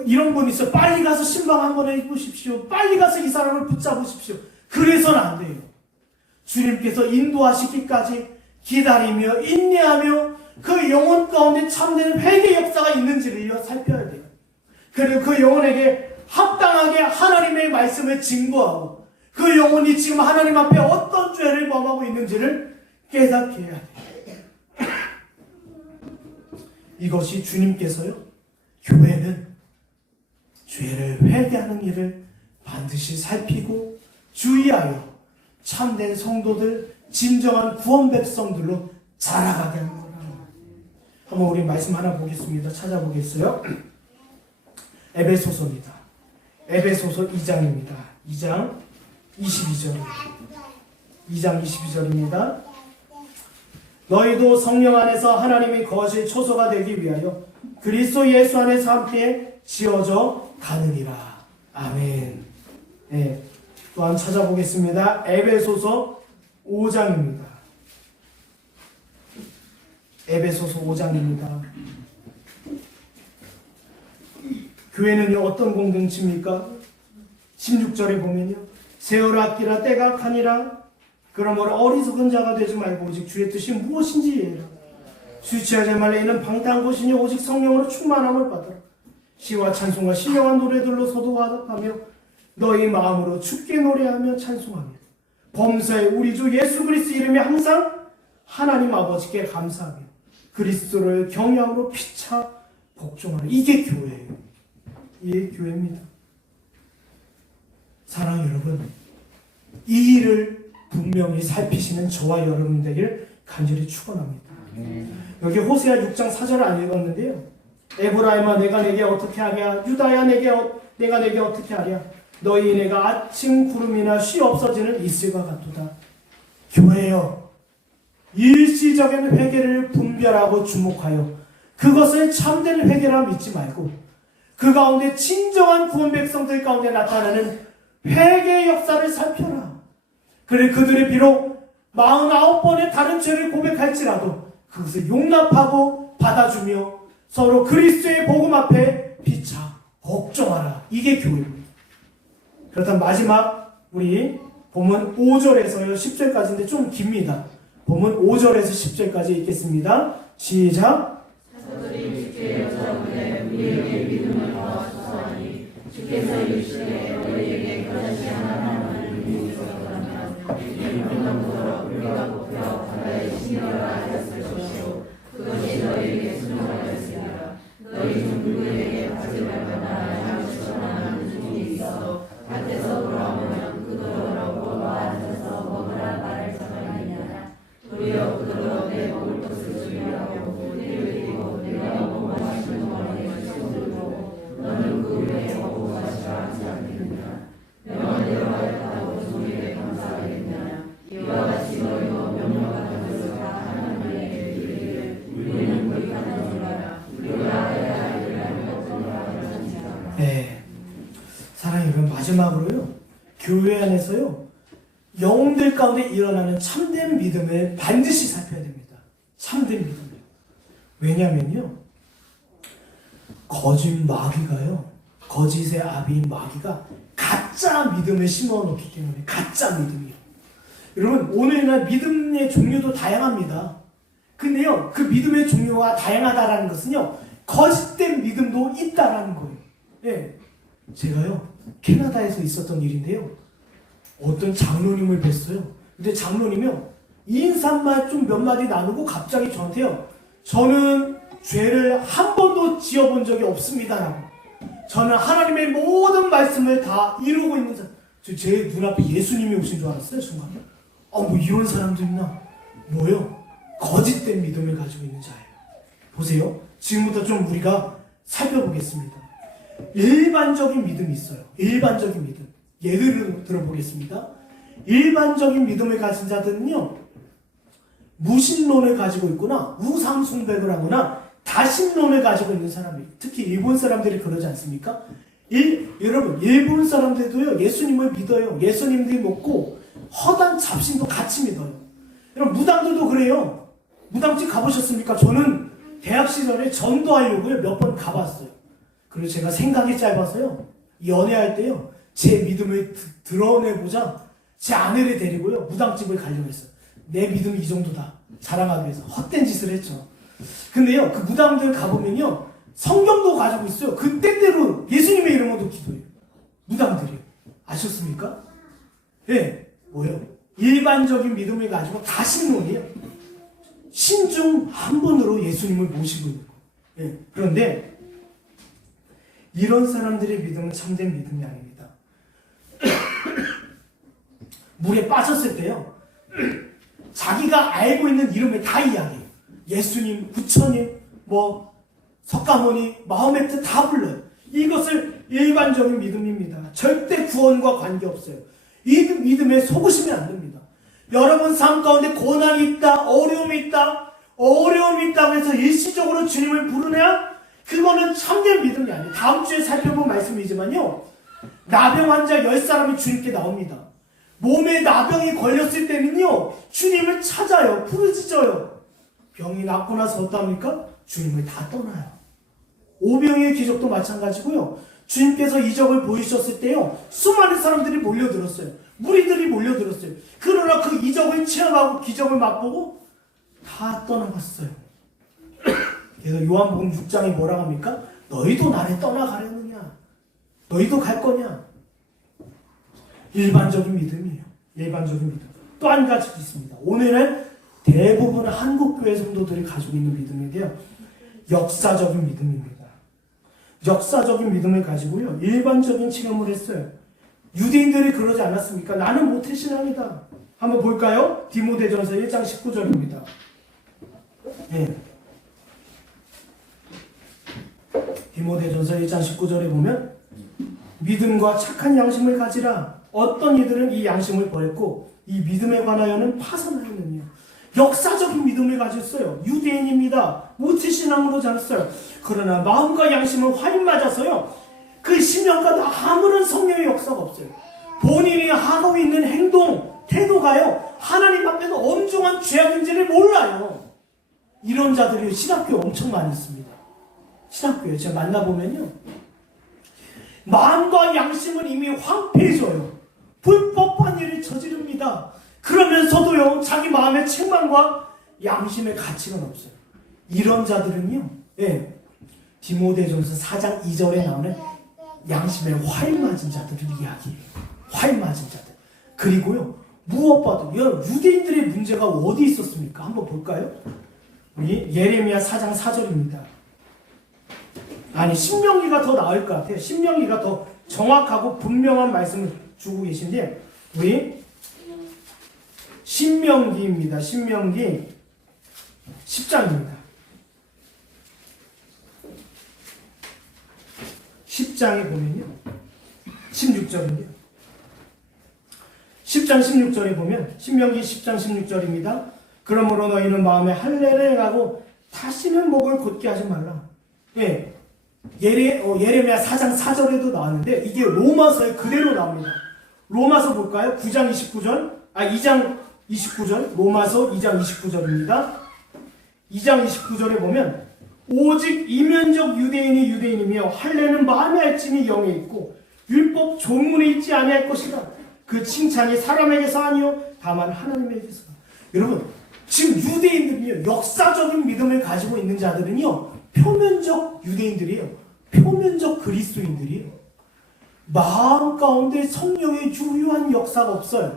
이런 분 있어요. 빨리 가서 신방 한번 해보십시오. 빨리 가서 이 사람을 붙잡으십시오. 그래서는 안 돼요. 주님께서 인도하시기까지 기다리며 인내하며 그 영혼 가운데 참된 회개 역사가 있는지를 살펴야 돼요. 그리고 그 영혼에게 합당하게 하나님의 말씀을 증거하고 그 영혼이 지금 하나님 앞에 어떤 죄를 범하고 있는지를 깨닫게 해야 돼요. 이것이 주님께서요, 교회는 죄를 회개하는 일을 반드시 살피고 주의하여 참된 성도들, 진정한 구원 백성들로 자라가게 하는 거라. 한번 우리 말씀 하나 보겠습니다. 찾아보겠어요? 에베소서입니다. 에베소서 2장입니다. 2장 22절. 2장 22절입니다. 너희도 성령 안에서 하나님의 거실 초소가 되기 위하여 그리스도 예수 안에서 함께 지어져 가느니라. 아멘. 네, 또한 찾아보겠습니다. 에베소서 5장입니다. 에베소서 5장입니다. 교회는요, 어떤 공동체입니까? 16절에 보면요, 세월아 아끼라 때가 가니라. 그러므로 어리석은 자가 되지 말고 오직 주의 뜻이 무엇인지 이해라. 술 취하지 말라. 이는 방탕한 것이니 오직 성령으로 충만함을 받으라. 시와 찬송과 신령한 노래들로 소도하며 너희 마음으로 주께 노래하며 찬송하며 범사에 우리 주 예수 그리스도 이름에 항상 하나님 아버지께 감사하며 그리스도를 경외함으로 피차 복종하는 이게 교회예요. 이게 교회입니다. 사랑하는 여러분, 이 일을 분명히 살피시는 저와 여러분 되길 간절히 축원합니다. 여기 호세아 6장 4절을 안 읽었는데요. 에브라임아 내가 내게 어떻게 하랴, 유다야 내가 내게 어떻게 하랴, 너희 내가 아침 구름이나 쉬 없어지는 이슬과 같도다. 교회여, 일시적인 회개를 분별하고 주목하여 그것을 참된 회개라 믿지 말고 그 가운데 진정한 구원 백성들 가운데 나타나는 회개의 역사를 살펴라. 그래 그들이 비록 49번의 다른 죄를 고백할지라도 그것을 용납하고 받아주며 서로 그리스도의 복음 앞에 피차 복종하라. 이게 교회입니다. 그렇다면 마지막 우리 본문 5절에서요 10절까지인데 좀 깁니다. 본문 5절에서 10절까지 읽겠습니다. 시작. 사도들이 주께 여자오되 우리에게 믿음을 더하소서하니 주께서 이르시되 너희에게 그릇이 하나님을 믿음이 있었더라면 이 물건부터 우리가 뽑혀 바다에 신겨라 하였을 것이요 그것이 너희에게 순종하였으리라. 너희 중 누구에게 바지 말거나 양식거나 하는 종이 있어 밭에서 돌아오면 그들로 앉아서 먹으라 말할 자가 있느냐. 도리어 그들로 내 먹을 것을 준비하고 내를 드리고 내가 먹고 마시는 머리에 채워들고 너는 그 위에 먹고 마시라 하지 않겠느냐. 명령대로 하였다고 종에게 감사하겠느냐. 이와 같이 너희도 명령받은 것을 다 하나님에게 드리기를 우리는 구입하는 줄 알아. 우리가 해야 할 일을 알고 하는지라. 네, 사랑하는 여러분, 마지막으로요 교회 안에서요 영웅들 가운데 일어나는 참된 믿음을 반드시 살펴야 됩니다. 참된 믿음을. 왜냐면요 거짓 마귀가요, 거짓의 아비인 마귀가 가짜 믿음을 심어놓기 때문에 가짜 믿음이요. 여러분 오늘날 믿음의 종류도 다양합니다. 근데요 그 믿음의 종류가 다양하다라는 것은요 거짓된 믿음도 있다라는 거예요. 예, 제가요 캐나다에서 있었던 일인데요 어떤 장로님을 뵀어요. 근데 장로님이요 인사말 좀 몇 마디 나누고 갑자기 저한테요 저는 죄를 한 번도 지어본 적이 없습니다라고. 저는 하나님의 모든 말씀을 다 이루고 있는 사람. 제 눈앞에 예수님이 오신 줄 알았어요 순간. 뭐 이런 사람도 있나. 뭐요? 거짓된 믿음을 가지고 있는 자예요. 보세요. 지금부터 좀 우리가 살펴보겠습니다. 일반적인 믿음이 있어요. 일반적인 믿음. 예를 들어보겠습니다. 일반적인 믿음을 가진 자들은요 무신론을 가지고 있거나 우상 숭배를 하거나 다신론을 가지고 있는 사람이, 특히 일본 사람들이 그러지 않습니까? 여러분 일본 사람들도요 예수님을 믿어요. 예수님들이 먹고 허단 잡신도 같이 믿어요. 여러분 무당들도 그래요. 무당집 가보셨습니까? 저는 대학 시절에 전도하려고요 몇 번 가봤어요. 그리고 제가 생각이 짧아서요 연애할 때요 제 믿음을 드러내보자 제 아내를 데리고요 무당집을 가려고 했어요. 내 믿음이 이 정도다 자랑하기 위해서 헛된 짓을 했죠. 근데요 그 무당들 가보면요 성경도 가지고 있어요. 그 때때로 예수님의 이름으로 기도해요. 무당들이요. 아셨습니까? 예, 뭐요? 일반적인 믿음을 가지고 다신론이에요. 신중 한 분으로 예수님을 모시고 있는 거예요. 예, 그런데 이런 사람들의 믿음은 참된 믿음이 아닙니다. 물에 빠졌을 때요 자기가 알고 있는 이름을 다 이야기해요. 예수님, 부처님, 석가모니, 마음의 뜻 다 불러요. 이것을 일반적인 믿음입니다. 절대 구원과 관계없어요. 이 믿음에 속으시면 안 됩니다. 여러분 삶 가운데 고난이 있다, 어려움이 있다고 해서 일시적으로 주님을 부르냐? 그거는 참된 믿음이 아니에요. 다음 주에 살펴본 말씀이지만요 나병 환자 10사람이 주님께 나옵니다. 몸에 나병이 걸렸을 때는요 주님을 찾아요. 부르짖어요. 병이 낫고 나서 어떡합니까? 주님을 다 떠나요. 오병이의 기적도 마찬가지고요. 주님께서 이적을 보이셨을 때요 수많은 사람들이 몰려들었어요. 무리들이 몰려들었어요. 그러나 그 이적을 체험하고 기적을 맛보고 다 떠나갔어요. 그래서 요한복음 6장이 뭐라고 합니까? 너희도 나를 떠나가려느냐? 너희도 갈 거냐? 일반적인 믿음이에요. 일반적인 믿음. 또 한 가지 있습니다. 오늘은 대부분 한국교회 성도들이 가지고 있는 믿음인데요. 역사적인 믿음입니다. 역사적인 믿음을 가지고요. 일반적인 체험을 했어요. 유대인들이 그러지 않았습니까? 나는 모태신앙이다. 한번 볼까요? 디모데전서 1장 19절입니다. 예. 디모데전서 1장 19절에 보면 믿음과 착한 양심을 가지라. 어떤 이들은 이 양심을 버렸고 이 믿음에 관하여는 파산하였느니라. 역사적인 믿음을 가졌어요. 유대인입니다. 모태신앙으로 자랐어요. 그러나 마음과 양심은 화인 맞아서요. 그 심령과 아무런 성령의 역사가 없어요. 본인이 하고 있는 행동, 태도가요. 하나님 앞에서 엄중한 죄악인지를 몰라요. 이런 자들이 신학교에 엄청 많이 있습니다. 신학교에 제가 만나보면요. 마음과 양심은 이미 황폐해져요. 불법한 일을 저지릅니다. 그러면서도요, 자기 마음의 책망과 양심의 가치가 없어요. 이런 자들은요, 예, 디모데전서 4장 2절에 나오는 양심의 화인 맞은 자들을 이야기해요. 화인 맞은 자들. 그리고요, 무엇봐도 여러분 유대인들의 문제가 어디 있었습니까? 한번 볼까요? 우리 예레미야 4장 4절입니다. 아니, 신명기가 더 나을 것 같아요. 신명기가 더 정확하고 분명한 말씀을 주고 계신데, 우리 신명기입니다. 신명기 10장입니다. 10장에 보면요. 16절인데요. 10장 16절에 보면 신명기 10장 16절입니다. 그러므로 너희는 마음에 할례를 행하고 다시는 목을 곧게 하지 말라. 예. 예레미야 4장 4절에도 나왔는데 이게 로마서에 그대로 나옵니다. 로마서 볼까요? 9장 29절, 2장 29절, 로마서 2장 29절입니다. 2장 29절에 보면 오직 이면적 유대인이 유대인이며 할례는 마음에 할지니 영에 있고 율법 조문에 있지 아니할 것이라. 그 칭찬이 사람에게서 아니요 다만 하나님에게서. 여러분, 지금 유대인들은요, 역사적인 믿음을 가지고 있는 자들은요, 표면적 유대인들이에요. 표면적 그리스도인들이에요. 마음 가운데 성령의 유효한 역사가 없어요.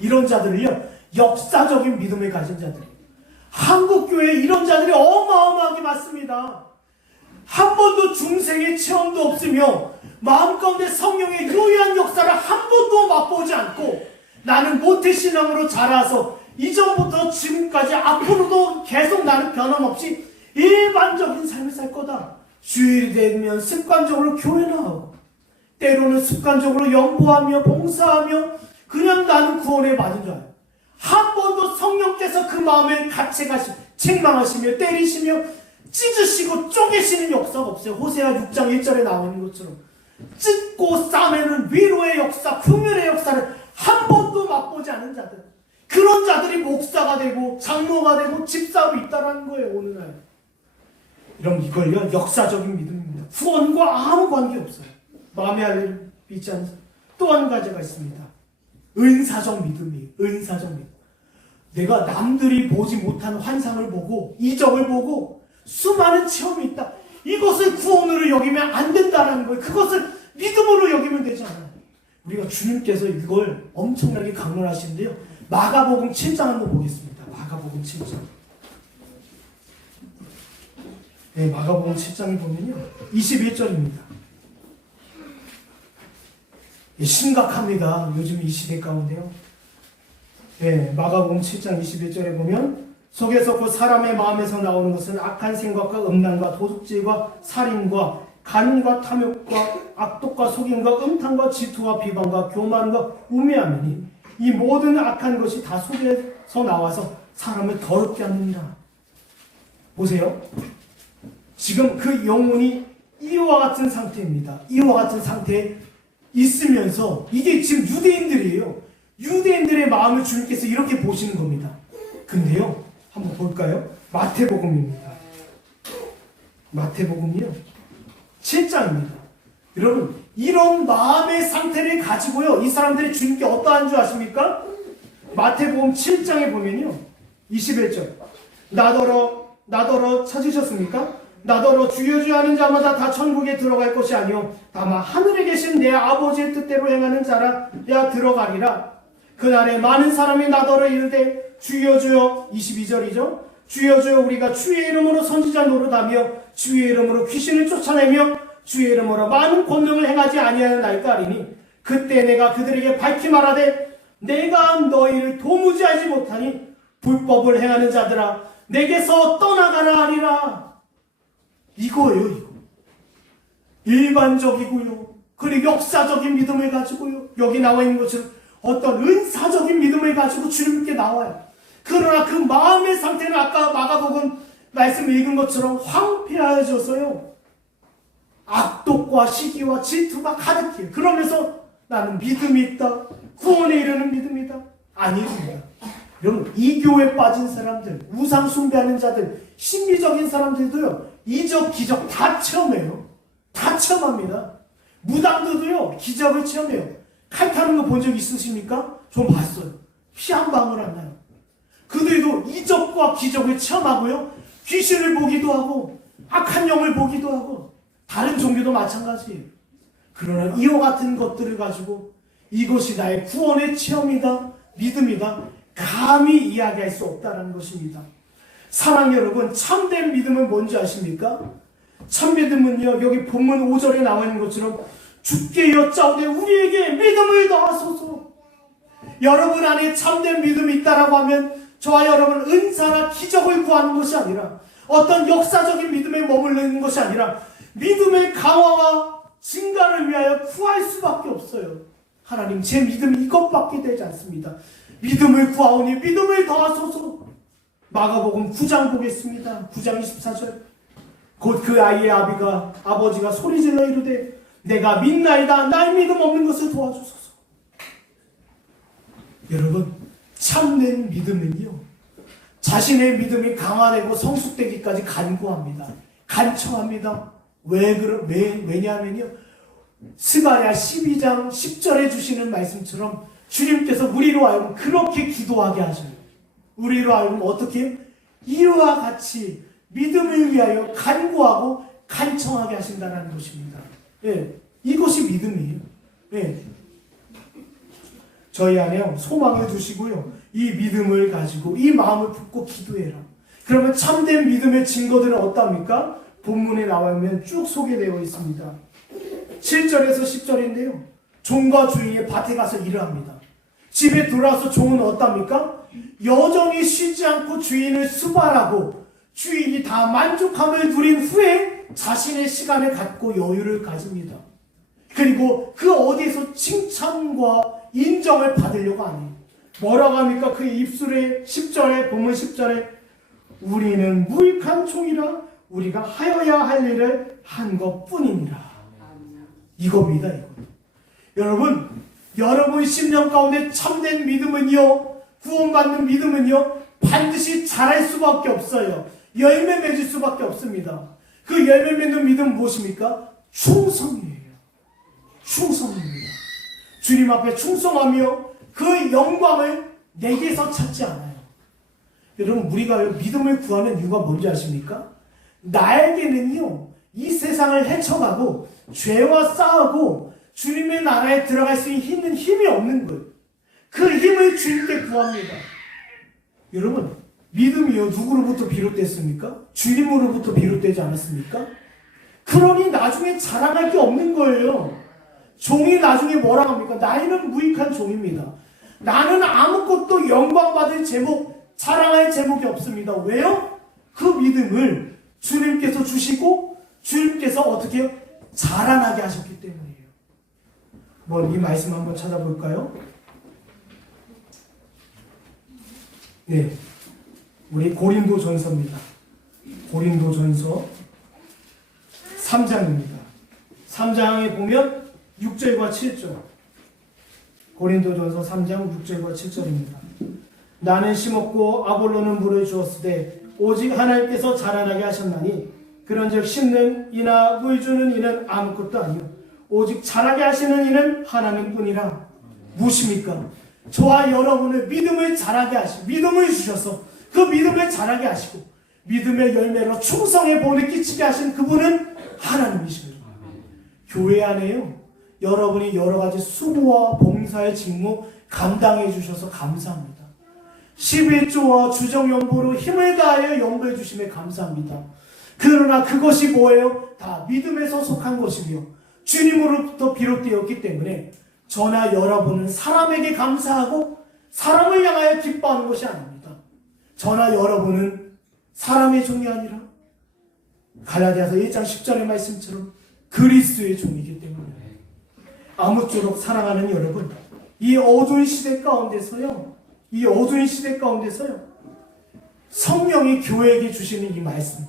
이런 자들을요, 역사적인 믿음을 가진 자들이에요. 한국교회에 이런 자들이 어마어마하게 많습니다. 한 번도 중생의 체험도 없으며 마음 가운데 성령의 유효한 역사를 한 번도 맛보지 않고 나는 모태신앙으로 자라서 이전부터 지금까지 앞으로도 계속 나는 변함없이 일반적인 삶을 살 거다. 주일이 되면 습관적으로 교회 나가고 때로는 습관적으로 연보하며 봉사하며 그냥 나는 구원에 받은 줄 알아요. 한 번도 성령께서 그 마음을 가책하시며 책망하시며 때리시며 찢으시고 쪼개시는 역사가 없어요. 호세아 6장 1절에 나오는 것처럼 찢고 싸매는 위로의 역사, 긍휼의 역사를 한 번도 맛보지 않은 자들, 그런 자들이 목사가 되고 장로가 되고 집사로 있다라는 거예요. 오늘날 여러분, 이걸요 역사적인 믿음입니다. 구원과 아무 관계 없어요. 마음의 할례를 믿지 않는. 또 한 가지가 있습니다. 은사적 믿음이에요. 은사적 믿음. 내가 남들이 보지 못한 환상을 보고 이적을 보고 수많은 체험이 있다. 이것을 구원으로 여기면 안 된다는 거예요. 그것을 믿음으로 여기면 되지 않아요. 우리가 주님께서 이걸 엄청나게 강론하시는데요. 마가복음 7장 한번 보겠습니다. 마가복음 7장. 네, 마가복음 7장에 보면요. 21절입니다. 심각합니다. 요즘 이 시대 가운데요. 네, 마가복음 7장 21절에 보면 속에서 그 사람의 마음에서 나오는 것은 악한 생각과 음란과 도둑질과 살인과 간과 탐욕과 악독과 속임과 음탕과 질투와 비방과 교만과 우매함이니 이 모든 악한 것이 다 속에서 나와서 사람을 더럽게 합니다. 보세요. 지금 그 영혼이 이와 같은 상태입니다. 이와 같은 상태에 있으면서 이게 지금 유대인들이에요. 유대인들의 마음을 주님께서 이렇게 보시는 겁니다. 근데요, 한번 볼까요? 마태복음입니다. 마태복음이요 7장입니다. 여러분, 이런 마음의 상태를 가지고요, 이 사람들이 주님께 어떠한 줄 아십니까? 마태복음 7장에 보면요 21절 나더러 찾으셨습니까? 나더러 주여 주여 하는 자마다 다 천국에 들어갈 것이 아니요 다만 하늘에 계신 내 아버지의 뜻대로 행하는 자라야 들어가리라. 그날에 많은 사람이 나더러 이르되 주여 주여 22절이죠. 주여 주여 우리가 주의 이름으로 선지자 노릇하며 주의 이름으로 귀신을 쫓아내며 주의 이름으로 많은 권능을 행하지 아니하였나이까 하리니 그때 내가 그들에게 밝히 말하되 내가 너희를 도무지하지 못하니 불법을 행하는 자들아 내게서 떠나가라 하리라. 이거예요. 이거 일반적이고요 그리고 역사적인 믿음을 가지고요 여기 나와 있는 것처럼 어떤 은사적인 믿음을 가지고 주님께 나와요. 그러나 그 마음의 상태는 아까 마가복음 말씀 읽은 것처럼 황폐해져서요 악독과 시기와 질투가 가득해요. 그러면서 나는 믿음이 있다, 구원에 이르는 믿음이다. 아닙니다. 여러분, 이교에 빠진 사람들, 우상 숭배하는 자들, 심리적인 사람들도요 이적 기적 다 체험해요. 다 체험합니다. 무당들도요 기적을 체험해요. 칼 타는 거 본 적 있으십니까? 전 봤어요. 피 한 방울 안 나요. 그들도 이적과 기적을 체험하고요 귀신을 보기도 하고 악한 영을 보기도 하고 다른 종교도 마찬가지예요. 그러나 이와 같은 것들을 가지고 이것이 나의 구원의 체험이다, 믿음이다 감히 이야기할 수 없다는 것입니다. 사랑 여러분, 참된 믿음은 뭔지 아십니까? 참 믿음은요 여기 본문 5절에 나와 있는 것처럼 주께 여짜오되 우리에게 믿음을 더하소서. 여러분 안에 참된 믿음이 있다라고 하면 저와 여러분 은사나 기적을 구하는 것이 아니라 어떤 역사적인 믿음에 머무르는 것이 아니라 믿음의 강화와 증가를 위하여 구할 수밖에 없어요. 하나님 제 믿음이 이것밖에 되지 않습니다. 믿음을 구하오니 믿음을 더하소서. 마가복음 9장 보겠습니다. 9장 24절 곧 그 아이의 아버지가 소리질러 이르되 내가 믿나이다 나의 믿음 없는 것을 도와주소서. 여러분 참된 믿음은요 자신의 믿음이 강화되고 성숙되기까지 간구합니다. 간청합니다. 왜냐하면요 스가랴 12장 10절에 주시는 말씀처럼 주님께서 우리로 하여금 그렇게 기도하게 하셔요. 우리로 하여금 어떻게? 이와 같이 믿음을 위하여 간구하고 간청하게 하신다는 것입니다. 예, 이것이 믿음이에요. 예. 저희 안에 소망을 두시고요 이 믿음을 가지고 이 마음을 품고 기도해라. 그러면 참된 믿음의 증거들은 어떠합니까? 본문에 나오면 쭉 소개되어 있습니다. 7절에서 10절인데요 종과 주인이 밭에 가서 일을 합니다. 집에 돌아와서 종은 어떠합니까? 여전히 쉬지 않고 주인을 수발하고 주인이 다 만족함을 누린 후에 자신의 시간을 갖고 여유를 가집니다. 그리고 그 어디에서 칭찬과 인정을 받으려고 하네요. 뭐라고 합니까? 그 입술에 10절에 본문 10절에 우리는 무익한 종이라 우리가 하여야 할 일을 한 것뿐이니라. 이겁니다. 이거. 여러분 심령 가운데 참된 믿음은요 구원받는 믿음은요 반드시 자랄 수밖에 없어요. 열매 맺을 수밖에 없습니다. 그 열매 맺는 믿음은 무엇입니까? 충성이에요. 충성입니다. 주님 앞에 충성하며 그 영광을 내게서 찾지 않아요. 여러분 우리가 믿음을 구하는 이유가 뭔지 아십니까? 나에게는요 이 세상을 헤쳐가고 죄와 싸우고 주님의 나라에 들어갈 수 있는 힘이 없는 거예요. 그 힘을 주님께 구합니다. 여러분 믿음이요 누구로부터 비롯됐습니까? 주님으로부터 비롯되지 않았습니까? 그러니 나중에 자랑할 게 없는 거예요. 종이 나중에 뭐라고 합니까? 나이는 무익한 종입니다. 나는 아무것도 영광받을 제목, 자랑할 제목이 없습니다. 왜요? 그 믿음을 주님께서 주시고 주님께서 어떻게 자라나게 하셨기 때문이에요. 이 말씀 한번 찾아볼까요? 네, 우리 고린도전서입니다. 고린도전서 3장입니다. 3장에 보면 6절과 7절. 고린도전서 3장 6절과 7절입니다. 나는 심었고 아볼로는 물을 주었으되 오직 하나님께서 자라나게 하셨나니 그런즉 심는 이나 물 주는 이는 아무것도 아니요 오직 자라게 하시는 이는 하나님뿐이라. 무엇입니까? 저와 여러분의 믿음을 자라게 하시고 믿음을 주셔서 그 믿음을 자라게 하시고 믿음의 열매로 충성의 본을 끼치게 하신 그분은 하나님이십니다. 교회 안에요 여러분이 여러가지 수고와 봉사의 직무 감당해 주셔서 감사합니다. 11조와 주정연보로 힘을 다하여 연보해 주심에 감사합니다. 그러나 그것이 뭐예요? 다 믿음에서 속한 것이며 주님으로부터 비롯되었기 때문에 저나 여러분은 사람에게 감사하고 사람을 향하여 기뻐하는 것이 아닙니다. 저나 여러분은 사람의 종이 아니라 갈라디아서 1장 10절의 말씀처럼 그리스도의 종이기 때문에 아무쪼록 사랑하는 여러분, 이 어두운 시대 가운데서요, 성령이 교회에게 주시는 이 말씀,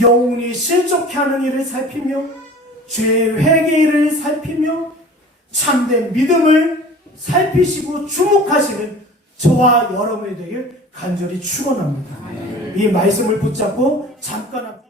영혼이 실족해 하는 일을 살피며 죄의 회개를 살피며 참된 믿음을 살피시고 주목하시는 저와 여러분이 되길 간절히 축원합니다. 이 말씀을 붙잡고 잠깐